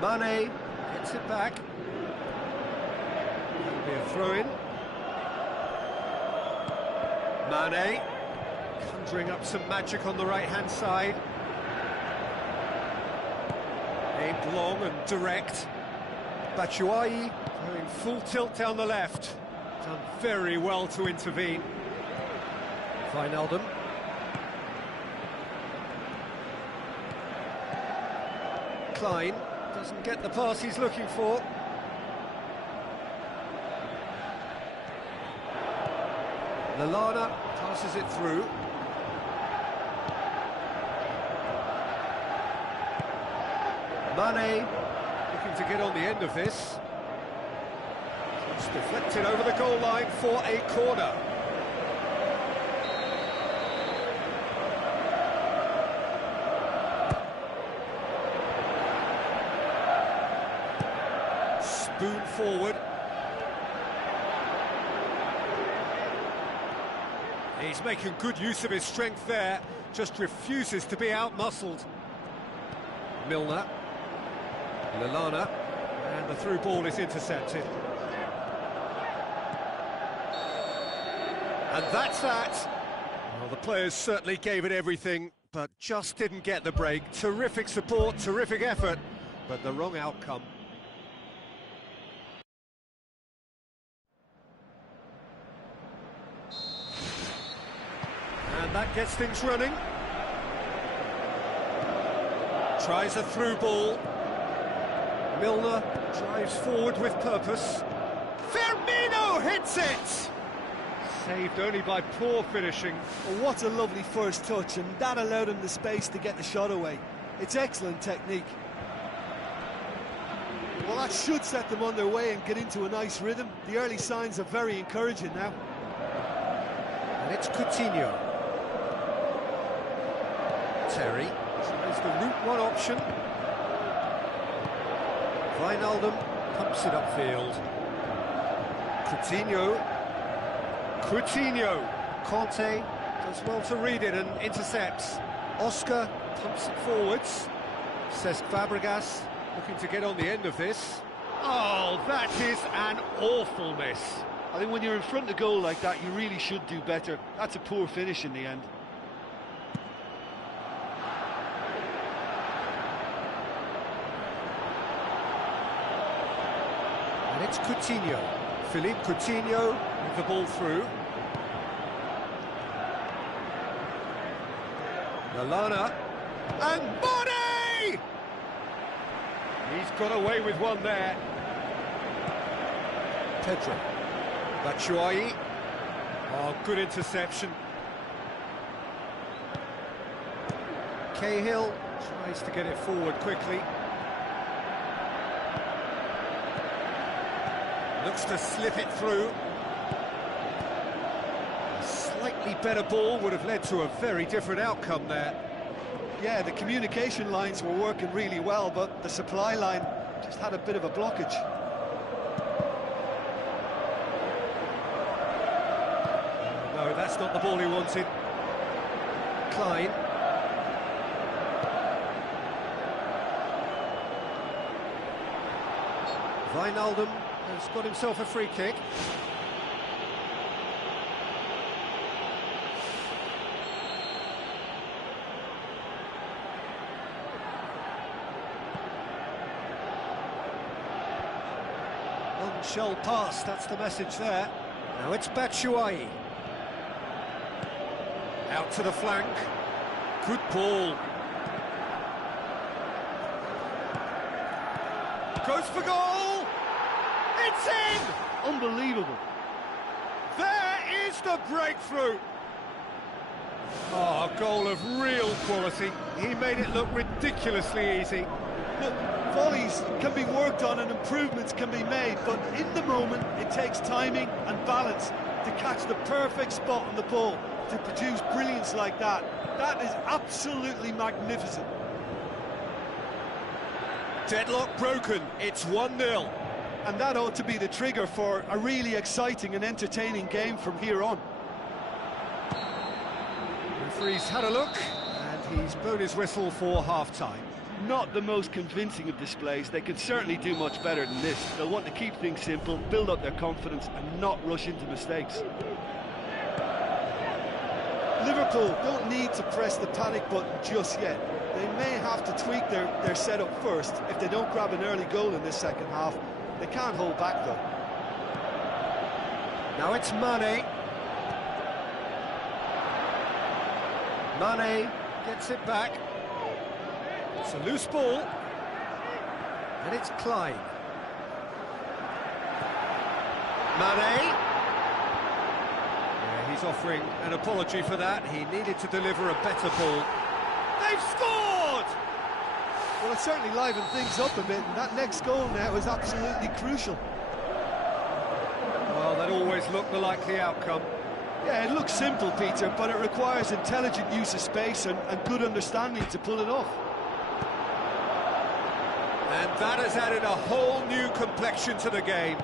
Mane gets it back. That'll be a throw-in. Mane conjuring up some magic on the right-hand side. Aimed long and direct. Batshuayi going full tilt down the left. Done very well to intervene. Wijnaldum. Klein doesn't get the pass he's looking for. Lallana passes it through. Mane looking to get on the end of this. It's deflected over the goal line for a corner. Spoon forward. He's making good use of his strength there, just refuses to be out-muscled. Milner. Lallana. And the through ball is intercepted. And that's that. Well, the players certainly gave it everything, but just didn't get the break. Terrific support, terrific effort, but the wrong outcome. And that gets things running. Tries a through ball. Milner drives forward with purpose. Firmino hits it! Saved only by poor finishing. Well, what a lovely first touch, and that allowed him the space to get the shot away. It's excellent technique. Well, that should set them on their way and get into a nice rhythm. The early signs are very encouraging now. And it's Coutinho. Terry tries the route one option. Wijnaldum pumps it upfield. Coutinho. Conte does well to read it and intercepts. Oscar pumps it forwards. Cesc Fabregas looking to get on the end of this. Oh, that is an awful miss. I think when you're in front of goal like that, you really should do better. That's a poor finish in the end. And it's Coutinho. Philippe Coutinho with the ball through. Lallana. And Mane! He's got away with one there. Pedro. Batshuayi. Oh, good interception. Cahill tries to get it forward quickly. Looks to slip it through. A slightly better ball would have led to a very different outcome there. Yeah, the communication lines were working really well, but the supply line just had a bit of a blockage. No, that's not the ball he wanted. Klein. Wijnaldum has got himself a free kick. One shall pass, that's the message there. Now it's Batshuayi. Out to the flank. Good ball. Goes for goal! It's in! Unbelievable. There is the breakthrough! Oh, a goal of real quality. He made it look ridiculously easy. Look, volleys can be worked on and improvements can be made, but in the moment it takes timing and balance to catch the perfect spot on the ball to produce brilliance like that. That is absolutely magnificent. Deadlock broken, it's 1-0. And that ought to be the trigger for a really exciting and entertaining game from here on. Referee's had a look and he's blown his whistle for half-time. Not the most convincing of displays. They could certainly do much better than this. They'll want to keep things simple, build up their confidence and not rush into mistakes. Liverpool don't need to press the panic button just yet. They may have to tweak their setup first if they don't grab an early goal in this second half. They can't hold back though. Now it's Mane. Mane gets it back. It's a loose ball. And it's Klein. Mane. Yeah, he's offering an apology for that. He needed to deliver a better ball. They've scored! Well, it certainly livened things up a bit, and that next goal now is absolutely crucial. Well, that always looked the likely outcome. Yeah, it looks simple, Peter, but it requires intelligent use of space and good understanding to pull it off. And that has added a whole new complexion to the game.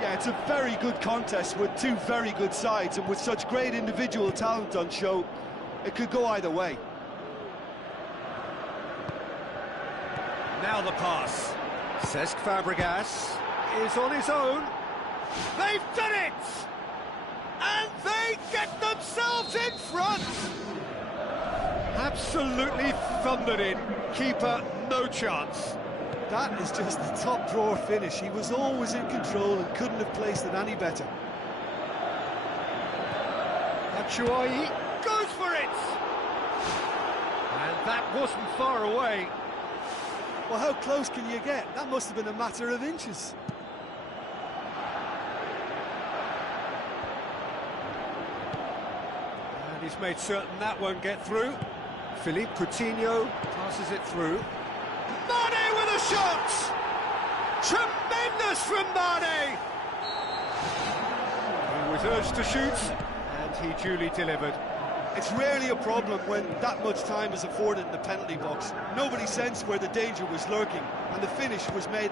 Yeah, it's a very good contest with two very good sides, and with such great individual talent on show, it could go either way. Now the pass. Cesc Fabregas is on his own. They've done it! And they get themselves in front! Absolutely thundered in. Keeper, no chance. That is just the top drawer finish. He was always in control and couldn't have placed it any better. Batshuayi goes for it! And that wasn't far away. Well, how close can you get? That must have been a matter of inches. And he's made certain that won't get through. Philippe Coutinho passes it through. Mane with a shot! Tremendous from Mane! He was urged to shoot, and he duly delivered. It's rarely a problem when that much time is afforded in the penalty box. Nobody sensed where the danger was lurking, and the finish was made...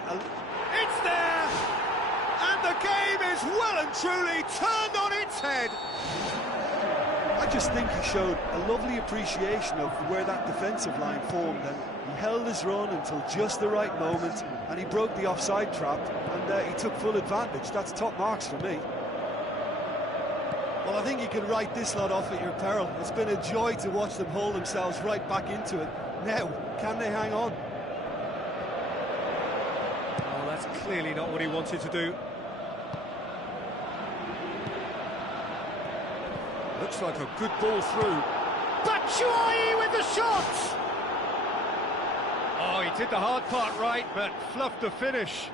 It's there! And the game is well and truly turned on its head! I just think he showed a lovely appreciation of where that defensive line formed, and he held his run until just the right moment, and he broke the offside trap, and he took full advantage. That's top marks for me. Well, I think you can write this lot off at your peril. It's been a joy to watch them hold themselves right back into it. Now, can they hang on? Oh, that's clearly not what he wanted to do. Looks like a good ball through. Batshuayi with the shot! Oh, he did the hard part right, but fluffed the finish.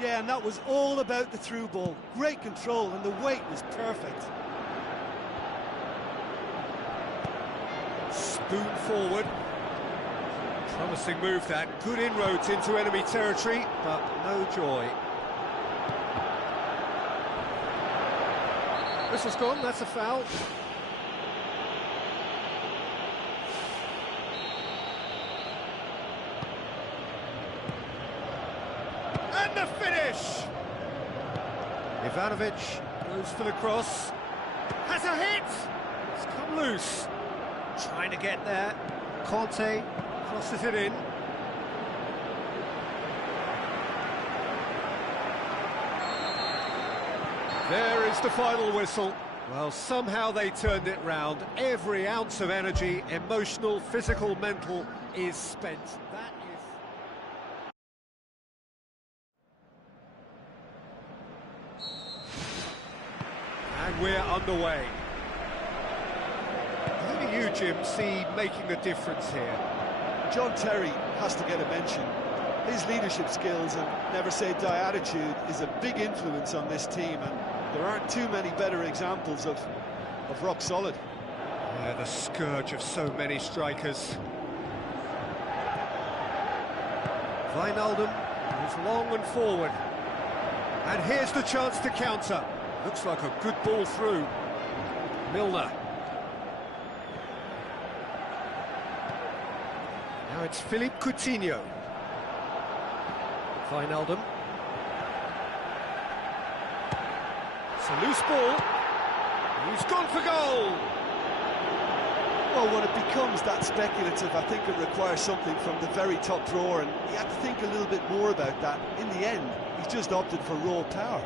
Yeah, and that was all about the through ball. Great control, and the weight was perfect. Spoon forward. Promising move that. Good inroads into enemy territory, but no joy. Whistle's gone, that's a foul. And the finish! Ivanovic goes for the cross. Has a hit! It's come loose. Trying to get there. Conte crosses it in. There is the final whistle. Well, somehow they turned it round. Every ounce of energy, emotional, physical, mental, is spent. That is... And we're underway. Who do you, Jim, see making the difference here? John Terry has to get a mention. His leadership skills and never-say-die attitude is a big influence on this team, and there aren't too many better examples of rock solid. Yeah, the scourge of so many strikers. Wijnaldum is long and forward. And here's the chance to counter. Looks like a good ball through. Milner. Now it's Philippe Coutinho. Wijnaldum. It's a loose ball. He's gone for goal. Well, when it becomes that speculative, I think it requires something from the very top drawer, and he had to think a little bit more about that. In the end, he's just opted for raw power.